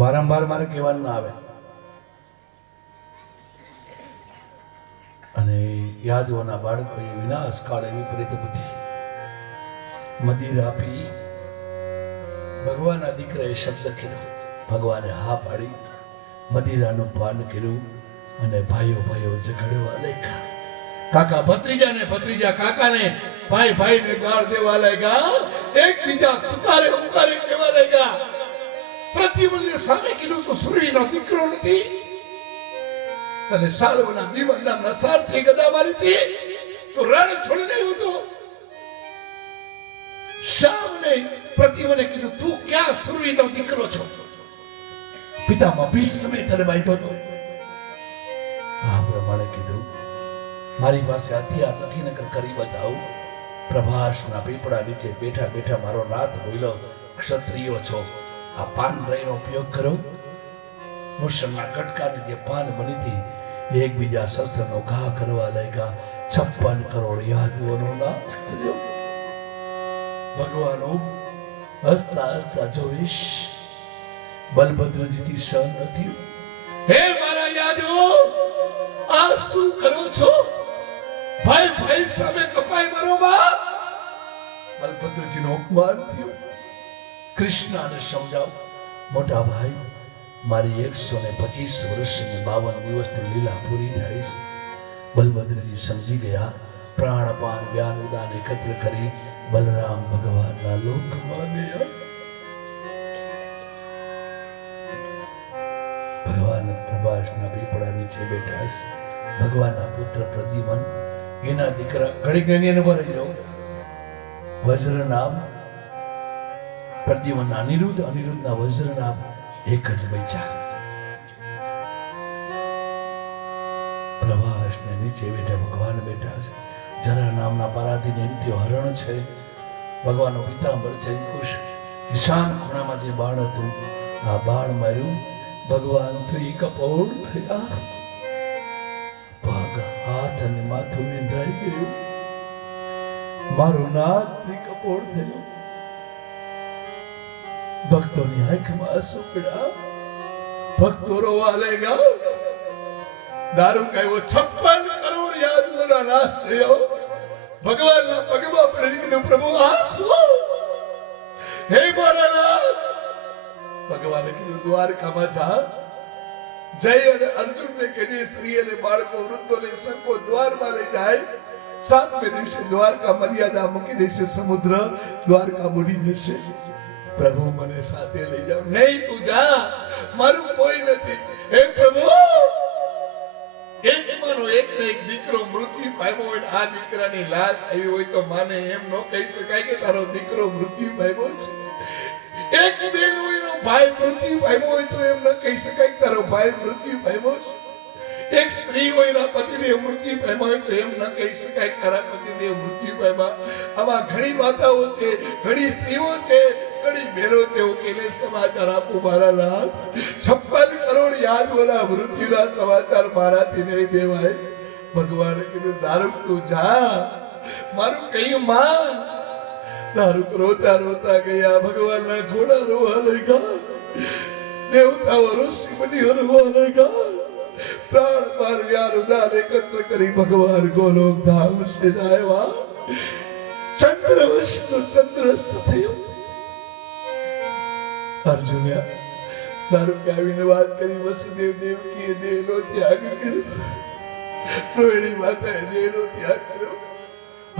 વારંવાર મારે કહેવાનું ના આવે. અને યાદવોના બાળકોએ વિનાશ કાળે વિપરીત બુદ્ધિ મદિરા પી. ભગવાનના દીકરાએ શબ્દ કર્યો. ભગવાને હા પાડી. મદિરાનું પાન કર્યું અને ભાઈઓ ભાઈઓ ઝઘડવા લાગ્યા. કાકા ભત્રીજાને, ભત્રીજા કાકાને, ભાઈ ભાઈને ગાળ દેવા લાગ્યા. એકબીજા તુકારે ઉકારે કહેવા લાગ્યા. પ્રતિમંદિર સામે કીધું તો સુરવીનો દીકરો નથી. તને સાલવના દીવનના નસારથી ગદા મારી હતી તો રણ છોડી રહ્યું હતું. શામને પ્રતિમને કીધું તું ક્યાં સુરવીનો દીકરો છો? પિતામાં ભીષ્મે તને બાંધ્યો હતો. આ પ્રમાણે કીધું મારી પાસે હથિયાર નથી, નકર કરી બતાવું. પ્રભાસના પીપળા નીચે બેઠા બેઠા મારો નાથ બોલ્યો, ક્ષત્રિયો છો, આ પાન રહીનો ઉપયોગ કરો. મુસલના કટકાની જે પાન બની હતી એકબીજા શસ્ત્રનો ઘા કરવા લાગ્યા. 56 કરોડ યાદવોનો નાશ થયો. ભગવાનો હસતા હસતા જોઈશ. બલભદ્રજીથી સહન નથી. હે મારા યાદવો, આ શું કરો છો? ભાઈ ભાઈ સામે કપાઈ મારો બાપ. બલભદ્રજીનો અપમાન થયું. કૃષ્ણને સમજાવ, મોટા ભાઈ મારી 125 વર્ષની 52 દિવસની લીલા પૂરી થાય છે. બલભદ્રજી સમજી ગયા. પ્રાણપાન જ્ઞાન ઉદાન એકત્ર કરી બલરામ ભગવાનના લોકમાં ગયા. ભગવાન પ્રભાસના પીપળા નીચે બેઠા છે. ભગવાનના પુત્ર પ્રદ્યુમન, એના દીકરા ઘડીક એની એને ભરાઈ જાઓ. વજ્ર નામ પ્રદ્યુમનના અનિરુદ્ધ, અનિરુદ્ધના વજ્ર નામ એક જ બચ્ચા. પ્રભાસને નીચે બેઠા ભગવાન બેઠા છે. જરા નામના પરાધીન એમથી હરણ છે. ભગવાનનો પિતાંબર છે અંકુશ. ઈશાન ખૂણામાં જે બાણ હતું, આ બાણ માર્યું. ભગવાન શ્રી કપોળ થયા. પગ, હાથ અને માથું વિંધાઈ ગયું. મારું નાક શ્રી કપોળ થયું. ભક્તોની આંખમાં આંસુ પડ્યા. ભક્તો રોવા લાગ્યા. દારૂ કાયો 56 કરોડ યાદવોનો નાશ થયો. ભગવાનના પગમાં પડી કીધું, પ્રભુ આ શું? હે મારા નાથ. ભગવાને કીધું, દ્વારકામાં જા. જય અને અર્જુનને કહેજે, સ્ત્રી અને બાળકો, વૃદ્ધોને સંકો દ્વારમાં લઈ જાય. 7મે દિવસે દ્વારકા મર્યાદા મૂકી દેશે. સમુદ્ર દ્વારકા બુડી જશે. પ્રભુ મને સાથે લઈ જાઓ. નહીં, તું જા, મારું કોઈ નથી. હે પ્રભુ, એક માનો એક ને એક દીકરો મૃત્યુ પામ્યો હોય, આ દીકરાની લાશ આવી હોય તો માને એમ ન કહી શકાય કે તારો દીકરો મૃત્યુ પામ્યો છે. એક બેન હોય એનો ભાઈ મૃત્યુ પામ્યો હોય તો એમ ન કહી શકાય કે તારો ભાઈ મૃત્યુ પામ્યો છે. એક સ્ત્રી હોય એના પતિદેવ મૃત્યુ પામ્યા હોય તો એમ ન કહી શકાય કે તારા પતિદેવ મૃત્યુ પામ્યા. આમાં ઘણી માતાઓ છે, ઘણી સ્ત્રીઓ છે, ઘણી બહેનો છે. હું કેને સમાચાર આપું મારા નાથ? 56 કરોડ યાદવોના મૃત્યુના સમાચાર મારાથી નહીં દેવાય. ભગવાને કીધું, દારૂક તું જા, મારું કઈ માં. દારૂક રોતા રોતા ગયા. ભગવાનના ઘોડા રોવા લાગ્યા. દેવતાઓ ઋષિ મુનિઓ રોવા લાગ્યા. પ્રાણ પારવ્યા રુદાન એકત્ર કરી ભગવાન ગોલોક ધામ સીધાયા. ચંદ્રવંશનો ચંદ્રસ્ત થયો. અર્જુને દારૂકે આવીને વાત કરી. વસુદેવ દેવકીએ દેહનો ત્યાગ કર્યો. રોહિણી માતાએ દેહનો ત્યાગ કર્યો.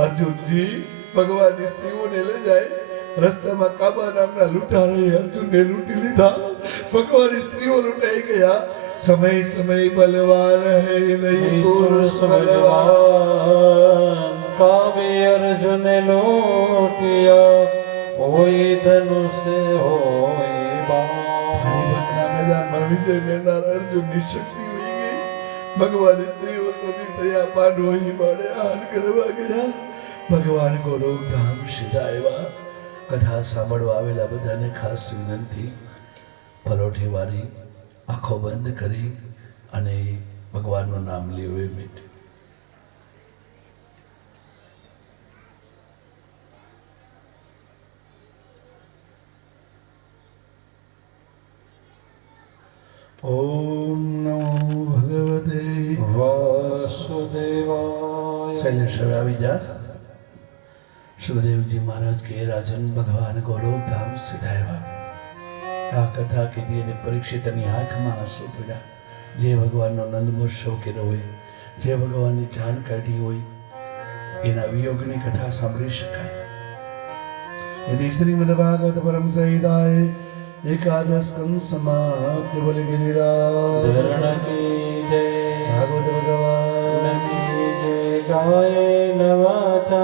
અર્જુનજી ભગવાનની સ્ત્રીઓને લઈ જાય. રસ્તામાં કાબા નામના લૂંટારાએ અર્જુનને લૂંટી લીધા. ભગવાનની સ્ત્રીઓ લૂંટાઈ ગયા. સમય સમય બલવાન હે નહીં પુરુષ બલવાન. કામે અર્જુને લોટિયા, હોય ધનુષ હોય બાણ. પાણીપતના મેદાનમાં વિજય મેળવનાર અર્જુનની શક્તિ વહી ગઈ. ભગવાનની સ્ત્રીઓ સતી થયા. પાંડવોની બાળે હાલ કરવા ગયા. ભગવાન ગોલોક ધામ સીધા આવ્યા. કથા સાંભળવા આવેલા બધાને ખાસ વિનંતી, પલોઠી વાળી આંખો બંધ કરી અને ભગવાનનું નામ લ્યો. એ મિનિટ ઓમ નમો ભગવતે વાસુદેવાય. શૈલેષ હવે આવી જા. સુખદેવજી મહારાજ કે રાજન ભગવાન ગોલોક ધામ સીધા આવ્યા. આ કથા કીધી અને પરીક્ષિતની આંખમાં આંસુ પડ્યા. જે ભગવાનનો નંદ મહોત્સવ કર્યો હોય, જે ભગવાનની જાન કાઢી હોય, એના વિયોગની કથા સાંભળી શકાય. यदि श्रीमद् भागवत परम संहिताए एकादश स्कंद समाप्ति बोले गिरिराज धरण की जय, भागवत भगवान की जय. गाये नवाचा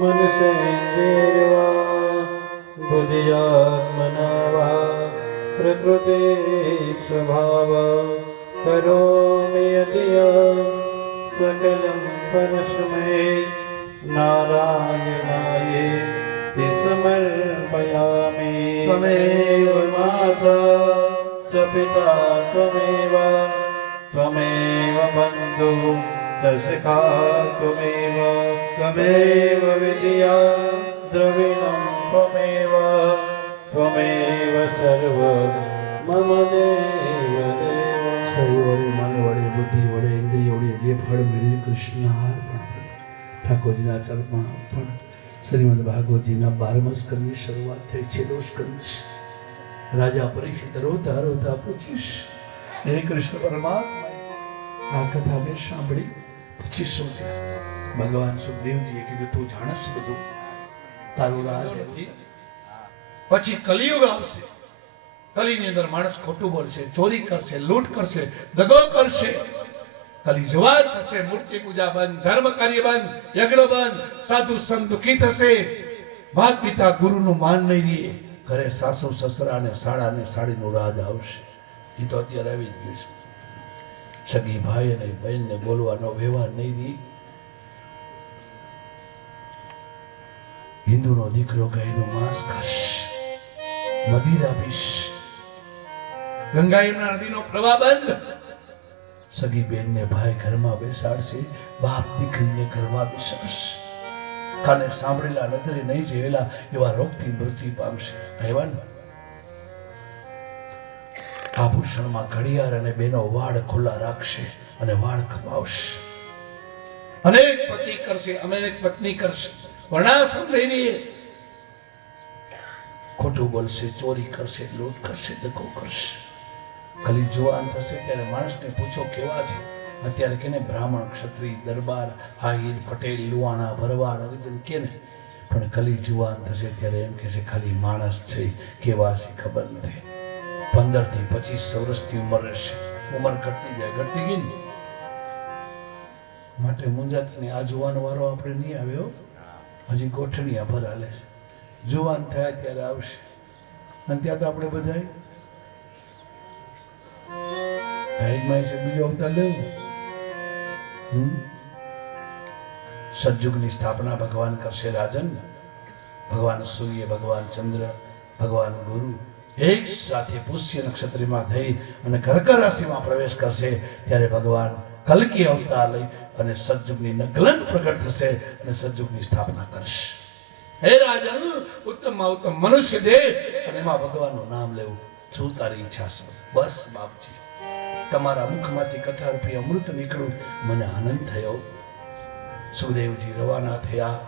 मन से इंद्रियवा, बुद्धियात्मना वा प्रकृति स्वभाव. करोमि यदिया सकलं परस्मै नारायणाय समर्पयामि. त्वमेव माता च पिता त्वमेव, त्वमेव बन्धु च सखा त्वमेव, त्वमेव विद्या द्रविणं त्वमेव, त्वमेव सर्व मम देव देव. શરીર વડે, મન વડે, બુદ્ધિ વડે, ઇન્દ્રિય વડે જે ફળ મેળવી કૃષ્ણ અર્પણ કર્યું. ઠાકોરજીના ચરણમાં અર્પણ. શ્રીમદ ભાગવતજીના 12મા સ્કંદની શરૂઆત થઈ છે. સ્કંદ રાજા પરીક્ષિત રોતા રોતા પૂછીશ, હે કૃષ્ણ પરમાત્મા, આ કથા મેં સાંભળી પછી શું થયું? ભગવાન સુખદેવજીએ કીધું, તું જાણસ બધું, તારું રાજ નથી, પછી કલિયુગ આવશે, કલીની અંદર માણસ ખોટું બોલશે, ચોરી કરશે, લૂંટ કરશે, દગો કરશે. કલી જુવાન થશે, મૂર્તિ પૂજા બંધ, ધર્મ કાર્ય બંધ, યજ્ઞ બંધ, સાધુ સંત દુઃખી થશે, માત પિતા ગુરુનું માન નહીં દે, ઘરે સાસુ સસરા અને સાડા ને સાડીનું રાજ આવશે. એ તો અત્યારે આવી જ ગયું છે. સગી ભાઈ અને બહેનને બોલવાનો વ્યવહાર નહીં દે. હિન્દુનો દીકરો ગાયનું માંસ ખાશે, મદિરા પીશ, ગંગા યમુના નદીનો પ્રવાહ બંધ. સગી બેનને ભાઈ ઘરમાં બેસાડશે, બાપ દીકરીને ઘરમાં બેસાડશે. કાને સાંભળેલા નજરે નહીં જોયેલા એવા રોગથી મૃત્યુ પામશે. આવ્યા ને આભૂષણમાં ઘડિયાળ અને બેનો વાળ ખુલ્લા રાખશે અને વાળ કપાવશે. અનેક પતિ કરશે, અનેક પત્ની કરશે, વર્ણાશ્રમ લઈને ખોટું બોલશે, ચોરી કરશે, લૂંટ કરશે, દગો કરશે. કલી જુવાન થશે ત્યારે માણસને પૂછો કેવા છે. અત્યારે કેને બ્રાહ્મણ, ક્ષત્રિય, દરબાર, આહિર, પટેલ, લુવાણા, ભરવાડ, હરિજન કેને. પણ કલી જુવાન થશે ત્યારે એમ કહેશે ખાલી માણસ છે, કેવા છે ખબર નથી. 15 થી 25 વર્ષની ઉંમર રહેશે. ઉંમર ઘટતી જાય, ઘટતી ગઈ ને માટે મુંજાતની આ જુવાન વારો આપણે નહીં આવ્યો. હજી ગોઠણિયા ભર હાલે છે. જુવાન થાય ત્યારે આવશે. અને ત્યાં તો આપણે બધા ભાઈમાં છે બીજો અવતાર લેવું. સતયુગની સ્થાપના ભગવાન કરશે રાજન. ભગવાન સૂર્ય, ભગવાન ચંદ્ર, ભગવાન ગુરુ એક સાથે પુષ્ય નક્ષત્રમાં થઈ અને કર્ક રાશિમાં પ્રવેશ કરશે ત્યારે ભગવાન કલ્કી અવતાર લઈ અને સતયુગની નકલન પ્રગટ થશે અને સતયુગની સ્થાપના કરશે. હે રાજન, ઉત્તમમાં ઉત્તમ મનુષ્ય દે અને એમાં ભગવાનનું નામ લેવું. શું તારી ઈચ્છા છે? બસ બાપજી, તમારા મુખમાંથી કથા રૂપી અમૃત નીકળ્યું, મને આનંદ થયો. સુખદેવજી રવાના થયા.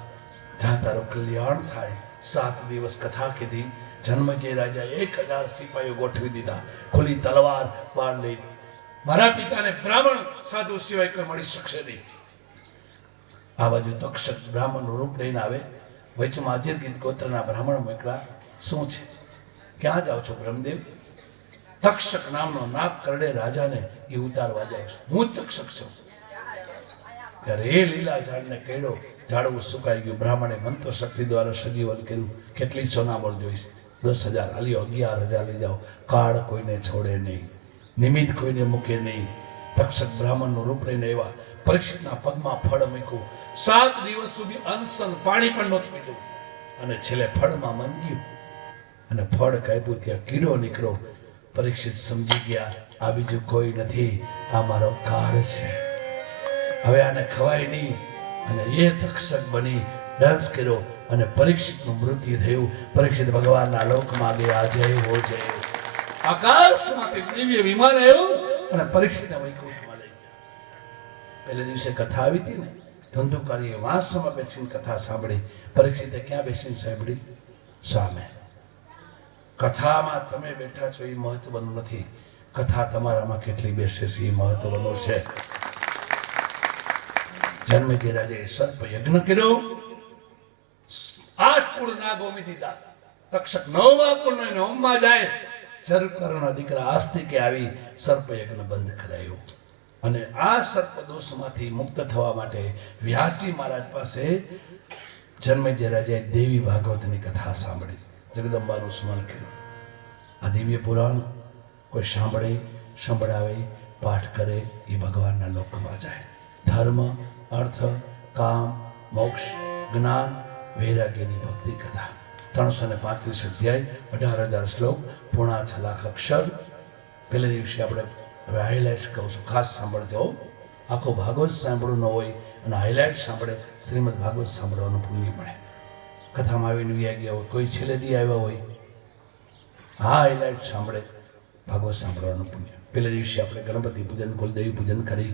જા તારું કલ્યાણ થાય. 7 દિવસ કથા કીધી. જન્મજય રાજા 1000 સિપાહીઓ ગોઠવી દીધા, ખુલ્લી તલવાર બાણ લઈ. મારા પિતાને બ્રાહ્મણ સાધુ સિવાય કોઈ મળી શકશે નહીં. આ બાજુ તક્ષક બ્રાહ્મણનું રૂપ લઈને આવે. વચમાં અજીરગીત ગોત્રના બ્રાહ્મણ મોકલા. શું છે? ક્યાં જાઓ છો બ્રહ્મદેવ? તક્ષક નામનો નાગ કરડે રાજાને એ ઉતારવા જાય છે. હું તક્ષક છું. ત્યારે એ લીલા ઝાડને કેળો, ઝાડવું સુકાઈ ગયું. બ્રાહ્મણે મંત્ર શક્તિ દ્વારા સજીવન કર્યું. કેટલી સોનામણ જોઈશ? 10,000 આલ્યો, 11,000 લઈ જાઓ. કાળ કોઈને છોડે નહીં, નિમિત્ત કોઈને મૂકે નહીં. તક્ષક બ્રાહ્મણનું રૂપ લઈને આવ્યા. પરીક્ષિતના પગમાં ફળ મૂક્યું. 7 દિવસ સુધી અનશન, પાણી પણ નહોતું પીધું. અને છેલ્લે ફળમાં મન ગયું અને ફળ કાપ્યું ત્યાં કીડો નીકળ્યો. પરીક્ષિત સમજી ગયા આ બીજું કોઈ નથી, આ મારો કાળ છે, હવે આને ખવાય નહીં. અને એ તક્ષક બની ડાન્સ કર્યો અને પરીક્ષિતનું મૃત્યુ થયું. પરીક્ષિત ભગવાનના લોકમાં ગયા. જય હો જય. આકાશમાંથી દિવ્ય વિમાન આવ્યું અને પરીક્ષિતને વૈકુંઠમાં લઈ ગયા. પહેલે દિવસે કથા આવી હતી ને, ધંધુકારીએ વાંસમાં બેસીને કથા સાંભળી. પરીક્ષિતે ક્યાં બેસીને સાંભળી? સામે. કથામાં તમે બેઠા છો એ મહત્વનું નથી, કથા તમારામાં કેટલી બેસે છે એ મહત્વનું છે. જન્મજય રાજાએ સર્પ યજ્ઞ કર્યો. 8 કુળ નાગો દીધા. તક્ષક 9મા કુળનો 9માં જાય. ચરકરના દીકરા આસ્તિકે આવી સર્પ યજ્ઞ બંધ કરાયો. અને આ સર્પ દોષમાંથી મુક્ત થવા માટે વ્યાસજી મહારાજ પાસે જન્મજય રાજાએ દેવી ભાગવતની કથા સાંભળી. જગદંબાનું સ્મરણ કર્યું. આ દિવ્ય પુરાણ કોઈ સાંભળે, સંભળાવે, પાઠ કરે એ ભગવાનના લોકમાં જાય. ધર્મ, અર્થ, કામ, મોક્ષ, જ્ઞાન, વૈરાગ્યની ભક્તિ કથા. 335 અધ્યાય, 18,000 શ્લોક, 6.5 લાખ અક્ષર. પહેલે દિવસે આપણે હવે હાઇલાઇટ્સ કહું છું, ખાસ સાંભળજો. આખો ભાગવત સાંભળવું ન હોય અને હાઇલાઇટ સાંભળે, શ્રીમદ ભાગવત સાંભળવાનું પુણ્ય મળે. કથામાં આવીને વ્યા ગયા હોય, કોઈ છેલ્લે દી આવ્યા હોય, હા હાઇલાઇટ સાંભળે, ભાગવત સાંભળવાનું પુણ્ય. પહેલે દિવસે આપણે ગણપતિ પૂજન, કુલદેવી પૂજન કરી,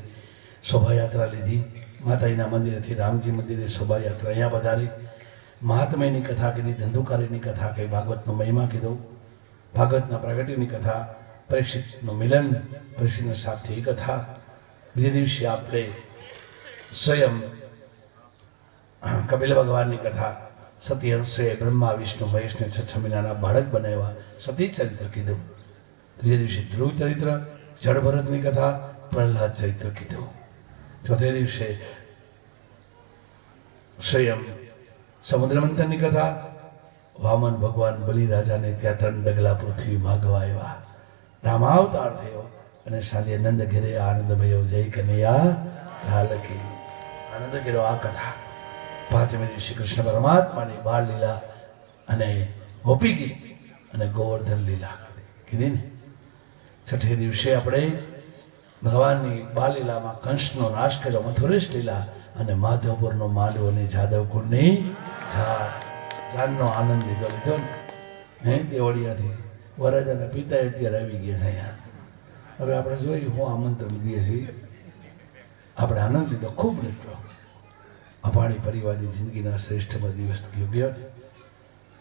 શોભાયાત્રા લીધી. માતાજીના મંદિરેથી રામજી મંદિરે શોભાયાત્રા અહીંયા વધારી. મહાત્મ્યની કથા કીધી, ધંધુકારીની કથા કહી, ભાગવતનો મહિમા કીધો, ભાગવતના પ્રગટીની કથા, પરીક્ષિતનું મિલન, પરીક્ષિતના સાથથી કથા. બીજે દિવસે આપણે સ્વયં કપિલ ભગવાનની કથા, સતી હંસે બ્રહ્મા વિષ્ણુ મહેશને 6 મહિનાના બાળક બનાવ્યા, સતી ચરિત્ર કીધું. ત્રીજે દિવસે ધ્રુવ ચરિત્ર, જળ ભરતની કથા, પ્રહલાદ ચરિત્ર કીધું. ચોથે દિવસે સ્વયં સમુદ્ર મંથનની કથા, વામન ભગવાન બલિ રાજાને ત્યાં 3 ડગલા પૃથ્વી માગવા આવ્યા, રામાવતાર થયો અને સાંજે નંદ ઘેરે આનંદ ભયો જય કનૈયા લાલ કી. આનંદ ઘેરો આ કથા. પાંચમે દિવસે કૃષ્ણ પરમાત્માની બાળ લીલા અને ગોપી ગીત અને ગોવર્ધન લીલા કીધી ને. છઠ્ઠે દિવસે આપણે ભગવાનની બાળ લીલામાં કંસનો નાશ કર્યો, મથુરેશ લીલા અને માધવપુરનો માંડવો અને જાદવકુળની જાનનો આનંદ લીધો ને દેવળિયાથી. વરરાજાના પિતા અત્યારે આવી ગયા છે અહીંયા. હવે આપણે જોઈએ હું આમંત્રણ દઈએ છીએ. આપણે આનંદ લીધો, ખૂબ લીધો. અભાણી પરિવારની જિંદગીના શ્રેષ્ઠમાં દિવસ ગયો.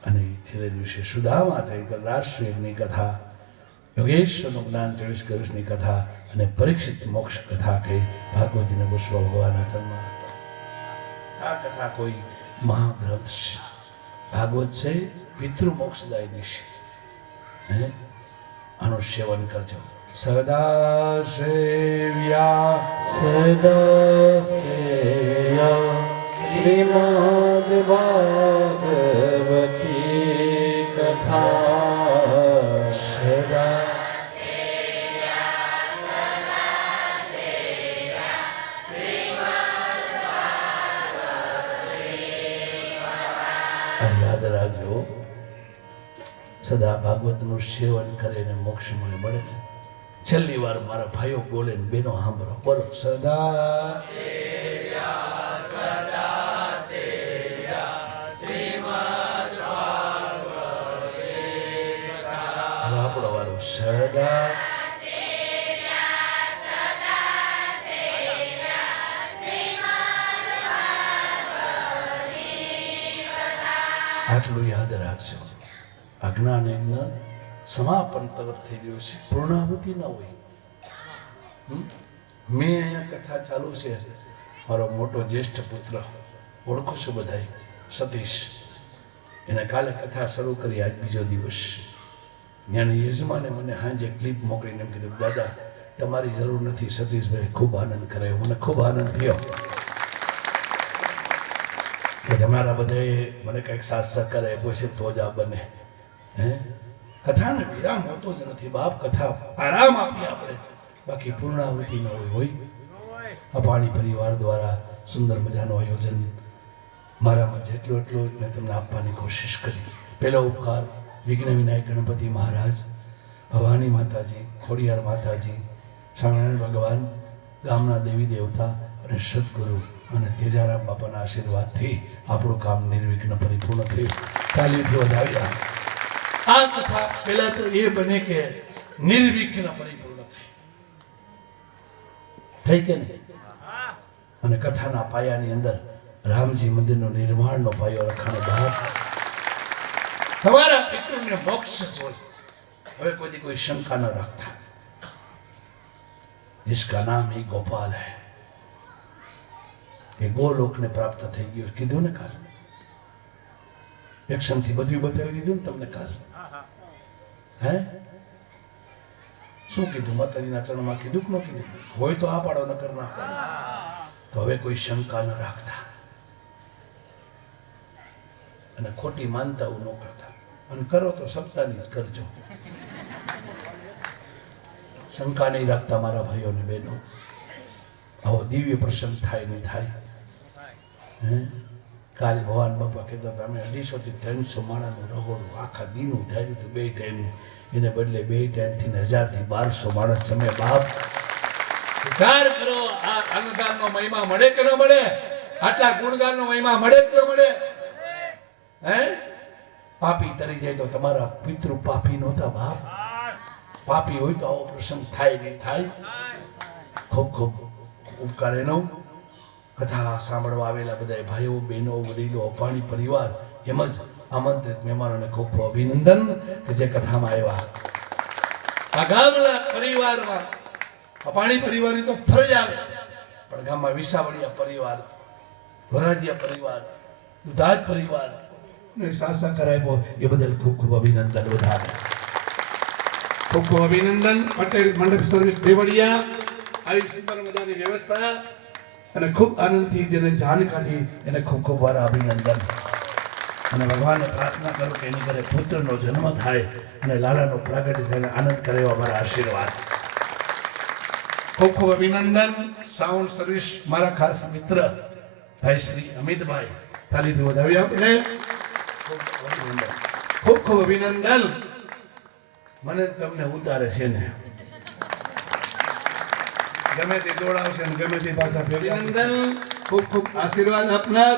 અને છેલ્લે દિવસે સુદામા ચરિત્ર, રાષ્ટ્રીયની કથા, યોગેશ્વરનું જ્ઞાન 24 વર્ષની કથા અને પરીક્ષિત મોક્ષ કથા કહી ભાગવતીને પુષ્પ ભગવાનના સન્માન. આ કથા કોઈ મહાગ્રંથ છે. ભાગવત છે પિતૃ મોક્ષદાયની છે. આનું સેવન કરજો. સદા સેવ્યા શ્રીમદ્ ભાગવતી કથા. સદા યાદ રાખજો, સદા ભાગવતનું સેવન કરે ને મોક્ષ મળે. છેલ્લી વાર મારા ભાઈઓ બોલે ને બહેનો સાંભળો. બોલો સદા આપણો વારો. સદા આટલું યાદ રાખજો. અજ્ઞાન એમના સમાપન તરફ થઈ ગયું છે, પૂર્ણાહુતિ ન હોય. મેં અહીંયા કથા ચાલુ છે. મારો મોટો જ્યેષ્ઠ પુત્ર, ઓળખો છો બધા, સતીશ, એને કાલે કથા શરૂ કરી. આજ બીજો દિવસ. જ્ઞાની યજમાને મને સાંજે ક્લિપ મોકલીને એમ કીધું, દાદા તમારી જરૂર નથી, સતીશભાઈ ખૂબ આનંદ કરાયો. મને ખૂબ આનંદ થયો કે તમારા બધાએ મને કંઈક સાથ સહકાર આપ્યો છે તો જ આ બને. કથાને વિરામ હોતો જ નથી બાપ. કથા આરામ આપીએ આપણે, બાકી પૂર્ણાહુતિ ન હોય. અભાણી પરિવાર દ્વારા સુંદર મજાનું આયોજન મારામાં જેટલું એટલું મેં તમને આપવાની કોશિશ કરી. પહેલો ઉપકાર વિઘ્ન વિનાયક ગણપતિ મહારાજ, ભવાની માતાજી, ખોડિયાર માતાજી, સ્વામિનારાયણ ભગવાન, ગામના દેવી દેવતા અને સદગુરુ અને તેજારામ બાપાના આશીર્વાદથી આપણું કામ નિર્વિઘ્ન પરિપૂર્ણ થયું. તાલીથી વધાવ્યા. આ કથા પહેલા તો એ બને કે નિર્વિઘ્ન પરિપૂર્ણ થઈ કે નહીં. અને કથાના પાયાની અંદર રામજી મંદિરનો નિર્માણનો પાયો રખાણો. બહાર તમારા પિતૃને મોક્ષ જ હોય. હવે કોઈ શંકા ન રાખતા. जिसका नाम ही गोपाल है, એ ગોલોકને પ્રાપ્ત થઈ ગયો. કીધું ને કાલ એક્શન થી બધું બતાવી દીધું ને તમને કાલ. હે શું કીધું? માતાજીના ચરણમાં કીધું કે ન કીધું? હોય તો આ પાડો, ન કર ના પાડો. તો હવે કોઈ શંકા ન રાખતા અને ખોટી માનતા ન કરતા. અને કરો તો સપ્તાહની જ કરજો. શંકા નહીં રાખતા મારા ભાઈઓ ને બહેનો. આવો દિવ્ય પ્રસંગ થાય નહીં થાય. કાલે ભગવાન બાપા કહેતા હતા અમે 250 થી 300 માણસનું રગોડું આખા દીનું ધાર્યું હતું, 2 ટાઈમનું. એને બદલે 2 ટાઈમથી 1000 થી 1200 માણસ તમે બાપ વિચાર કરો. આ અન્નદાનનો મહિમા મળે કે ન મળે? આટલા ગુણગાનનો મહિમા મળે કે ન મળે? પાપી તરી જાય તો તમારા પિતૃ પાપી નહોતા બાપ. પાપી હોય તો આવો પ્રસંગ થાય નહીં થાય. ખૂબ ખૂબ ઉપકાર એનો. કથા સાંભળવા આવેલા બધા ભાઈઓ બહેનો વડીલો અભાણી પરિવાર એમજ આમંત્રિત મહેમાનોને ખૂબ ખૂબ અભિનંદન કે જે કથામાં આવ્યા. આ ગામના પરિવારમાં અભાણી પરિવારની તો ફરજ આવે, પણ ગામમાં વિસાવડિયા પરિવાર, ધોરાજીયા પરિવાર, દુધાજ પરિવાર ને સાસા કરાવ્યો એ બદલ ખૂબ ખૂબ અભિનંદન વધારે. ખૂબ ખૂબ અભિનંદન. પટેલ મંડપ સર્વિસ દેવળિયા આવી સુંદર મજાની વ્યવસ્થા અને ખૂબ આનંદથી જેને જાન કાઢી એને ખૂબ ખૂબ વાર અભિનંદન. અને ભગવાનને પ્રાર્થના કરું કે એની ઘરે પુત્રનો જન્મ થાય અને લાલાનો પ્રાગટ્ય થઈને આનંદ કરે એવા મારા આશીર્વાદ. ખૂબ ખૂબ અભિનંદન. સાઉન્ડ સર્વિસ મારા ખાસ મિત્ર ભાઈ શ્રી અમિતભાઈ, તાલીથી વધાવી આપણે. ખૂબ ખૂબ અભિનંદન. મને તમને ઉતારે છે ને ગમે તે દોડાવશે ને ગમે તે પાછા અભિનંદન. ખૂબ ખૂબ આશીર્વાદ આપનાર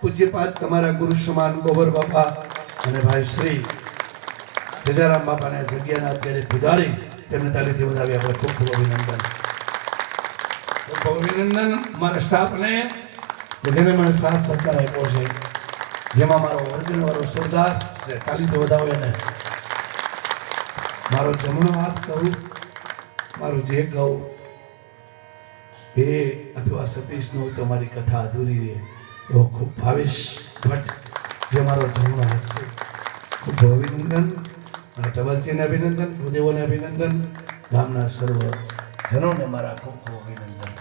પૂજ્યપાદ તમારા ગુરુ સમાન ગોબર બાપા અને ભાઈ શ્રી સિદ્ધારામ બાપાને જગ્યાના અત્યારે પુજારી તેમને તાલીથી વધાવી આપણે ખૂબ ખૂબ અભિનંદન. ખૂબ ખૂબ અભિનંદન મારા સ્ટાફને જેને મને સાથ સહકાર આપ્યો છે, જેમાં મારો વર્ગનો વાળો સુરદાસ છે, તાલીથી વધાવે ને મારો જમણો હાથ કહું, મારું જે કહું એ અથવા સતીશનું તમારી કથા અધૂરી રહે એવો ખૂબ ભાવેશ ભટ્ટ જે મારો જમણો હાથ છે. ખૂબ અભિનંદન. મારા ટબલજીને અભિનંદન, ભૂદેવોને અભિનંદન, ગામના સર્વ જનોને મારા ખૂબ ખૂબ અભિનંદન.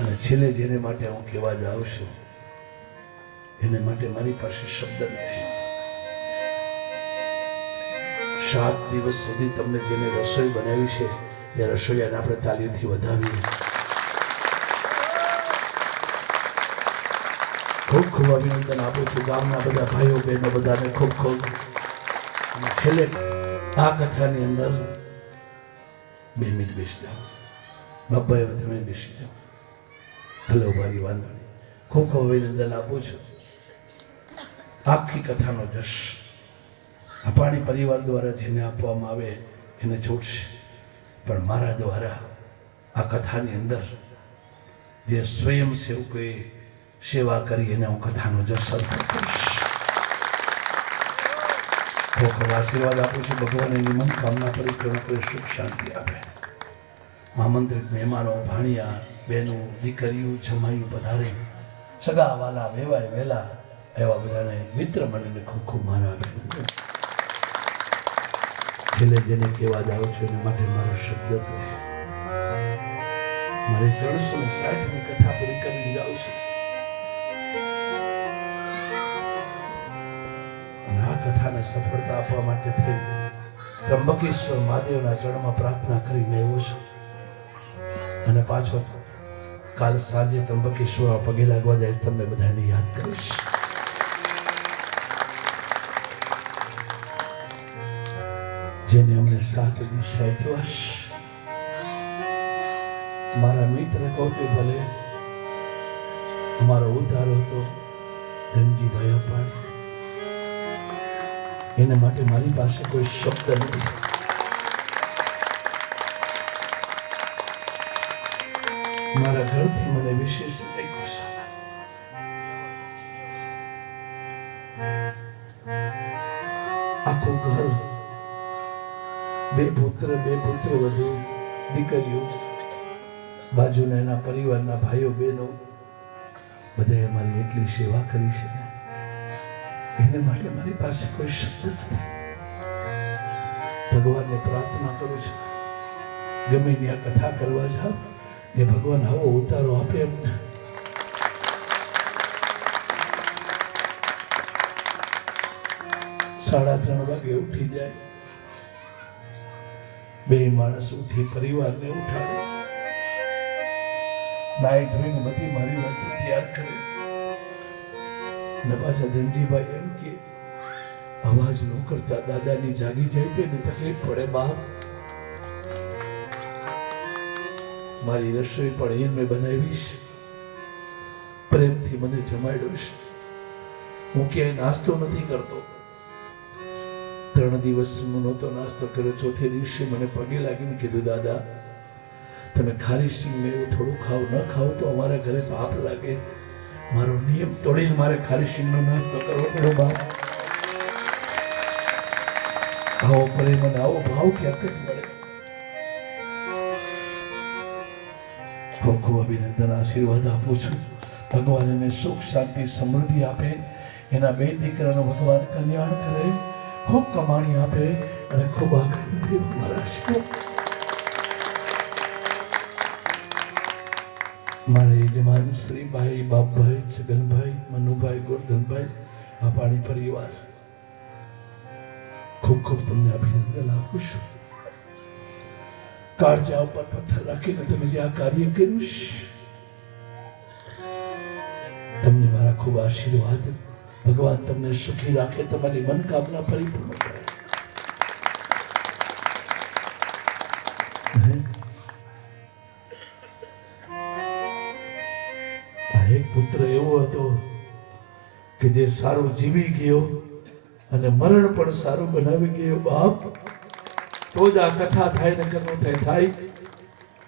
અને છેલ્લે જેને માટે હું કહેવા જાઉં છું એને માટે મારી પાસે શબ્દ નથી. 7 દિવસ સુધી તમને જેને રસોઈ બનાવી છે એ રસોઈયાને આપણે તાલીથી વધાવીએ. ખૂબ ખૂબ અભિનંદન આપું છું ગામના બધા ભાઈઓ બહેનો બધાને ખૂબ ખૂબ. અને છેલ્લે આ કથાની અંદર 2 મિનિટ બેસી જાઓ. બાપા તમે બેસી જાઓ. ભલે ઉભારી વાંધો નહીં. ખૂબ ખૂબ અભિનંદન આપું છું. આખી કથાનો જશ અપાણી પરિવાર દ્વારા જેને આપવામાં આવે એને છૂટશે, પણ મારા દ્વારા આ કથાની અંદર જે સ્વયંસેવકોએ સેવા કરી એને હું કથાનો જશ અર્પણ કરીશ. ખૂબ ખૂબ આશીર્વાદ આપું છું. ભગવાન એની મનોકામના પરિક્રમા કરી સુખ શાંતિ આપે. આમંત્રિત મહેમાનો, ભાણિયા, બહેનો, દીકરીઓ, જમાઈઓ પધારે, સગા વાલા, વેવાય વેલા એવા બધાને મિત્ર મંડળને ખૂબ ખૂબ મારા અભિનંદન. છેલ્લે જેને કહેવા જાઉં છું એને માટે મારો શબ્દ નથી. મારી 360મી કથા પૂરી કરીને જાઉં છું. અને આ કથાને સફળતા આપવા માટે થઈ ત્રંબકેશ્વર મહાદેવના ચરણમાં પ્રાર્થના કરીને આવ્યો છું. અને પાછો કાલ સાંજે ત્રંબકેશ્વર પગે લાગવા જાય તમને બધાને યાદ કરીશ. જેને અમને 7 દિશા જોશ મારા મિત્ર કહું તો ભલે અમારો ઉતારો તો ધનજીભાઈ અપાણી, એને માટે મારી પાસે કોઈ શબ્દ નથી. મારા ઘરથી મને વિશેષ રીતે ખુશ. આખું ઘર, 2 પુત્ર વધુ, દીકરીઓ, બાજુના એના પરિવારના ભાઈઓ બહેનો બધાએ અમારી એટલી સેવા કરી છે એને માટે મારી પાસે કોઈ શબ્દ નથી. ભગવાનને પ્રાર્થના કરું છું ગમે ની આ કથા કરવા જાવ એ ભગવાન આવો ઉતારો આપે એમને. સાડા 3 વાગે ઉઠી જાય, 2 માણસ ઉઠી પરિવારને ઉઠાડે, નાઈ ધોઈને બધી મારી વસ્તુ તૈયાર કરે ને પાછા ધનજીભાઈ એમ કે અવાજ ન કરતા, દાદાની જાગી જાય તો એને તકલીફ પડે. બાપ મારી રસોઈ પણ મેં બનાવીશ, પ્રેમથી મને જમાડ્યો છે. હું ક્યાંય નાસ્તો નથી કરતો. 3 દિવસ નહોતો નાસ્તો કર્યો. ચોથે દિવસે મને પગે લાગીને કીધું, દાદા તમે ખારી સિંગ ને એવું થોડું ખાવ, ન ખાવ તો અમારા ઘરે પાપ લાગે. મારો નિયમ તોડીને મારે ખારી સિંગ નો નાસ્તો કરવો પડ્યો. બાપ આવો પ્રેમ અને આવો ભાવ ક્યાંક જ મળે. ખૂબ ખૂબ અભિનંદન, આશીર્વાદ આપું છું. ભગવાન એને સુખ શાંતિ સમૃદ્ધિ આપે, એના 2 દીકરાનું ભગવાન કલ્યાણ કરે, ખૂબ કમાણી આપે અને ખૂબ આગળ વધે મારા આશીર્વાદ. મારે યજમાન શ્રીભાઈ, બાપભાઈ, છગનભાઈ, મનુભાઈ, ગોરધનભાઈ, બાપાણી પરિવાર ખૂબ ખૂબ તમને અભિનંદન આપું છું. કાળજા ઉપર પથ્થર રાખીને તમે જે આ કાર્ય કર્યું છે, તમને મારા ખૂબ આશીર્વાદ. ભગવાન તમને સુખી રાખે, તમારી મનકામના પરિપૂર્ણ કરે. આ એક પુત્ર એવો હતો કે જે સારું જીવી ગયો અને મરણ પણ સારું બનાવી ગયો. બાપ, તો જ આ કથા થાય ને કરવું થાય.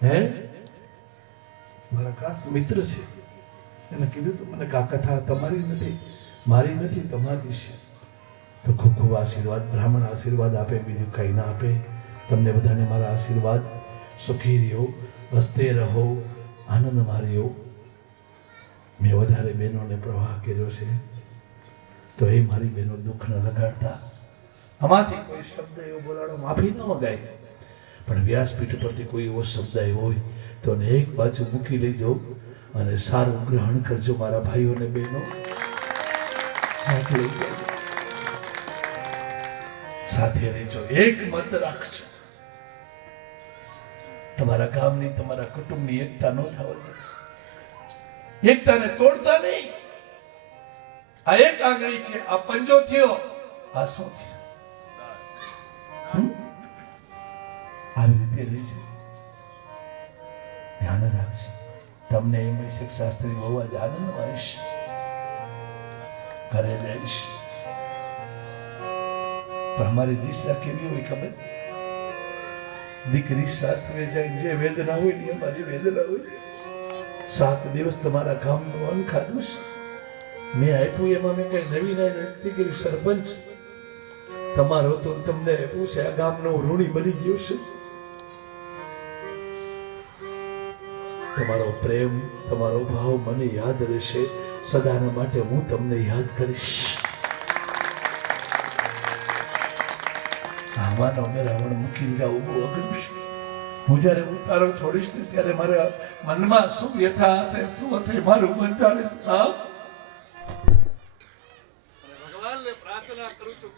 હે, મારા ખાસ મિત્ર છે, એને કીધું તો મને કે આ કથા તમારી નથી, મારી નથી, તમારી છે. તો ખૂબ ખૂબ આશીર્વાદ. બ્રાહ્મણ આશીર્વાદ આપે, બીજું કંઈ ના આપે. તમને બધાને મારા આશીર્વાદ. સુખી રહ્યો, હસતે રહો, આનંદમાં રહ્યો. મેં વધારે બહેનોને પ્રવાહ કર્યો છે, તો એ મારી બહેનો દુઃખ ન લગાડતા. આમાંથી કોઈ શબ્દ એવો બોલાડો, માફી ન મગાય, પણ વ્યાસપીઠ પરથી કોઈ એવો શબ્દ આવ્યો હોય તો એને એક બાજુ મૂકી લેજો અને સારું ગ્રહણ કરજો મારા ભાઈઓ અને બહેનો. સાથે રહેજો, એક મત રાખજો. તમારા ગામની, તમારા કુટુંબની એકતા ન થવા દે. એકતાને તોડતા નહીં. આ એક આંગળી છે, આ પંજો થયો, આ સો થયો. આવી રીતે રહેજો, ધ્યાન રાખજો. તમને એમ હશે કે શાસ્ત્રી બહુ જ આનંદમાં હશે, ઘરે જઈશ. પણ અમારી દિશા કેવી હોય ખબર? દીકરી શાસ્ત્રે જાય, જે વેદના હોય ને અમારી વેદના હોય. 7 દિવસ તમારા ગામનું અન્ન ખાધું છે, મેં આપ્યું એમાં મેં કઈ નવી દીકરી સરપંચ તમારો તો તમને આપ્યું છે. આ ગામનો ઋણી બની ગયો છે. તમારો પ્રેમ, તમારો ભાવ મને યાદ રહેશે સદાના માટે. હું તમને યાદ કરીશ. આવાનો અમે રાવણ મૂકીને જાઉં બહુ અઘરું છે. હું જયારે ઉતારો છોડીશ ને ત્યારે મારા મનમાં શું વ્યથા હશે, શું હશે, મારું મન જાણીશ. ભગવાનને પ્રાર્થના કરું છું.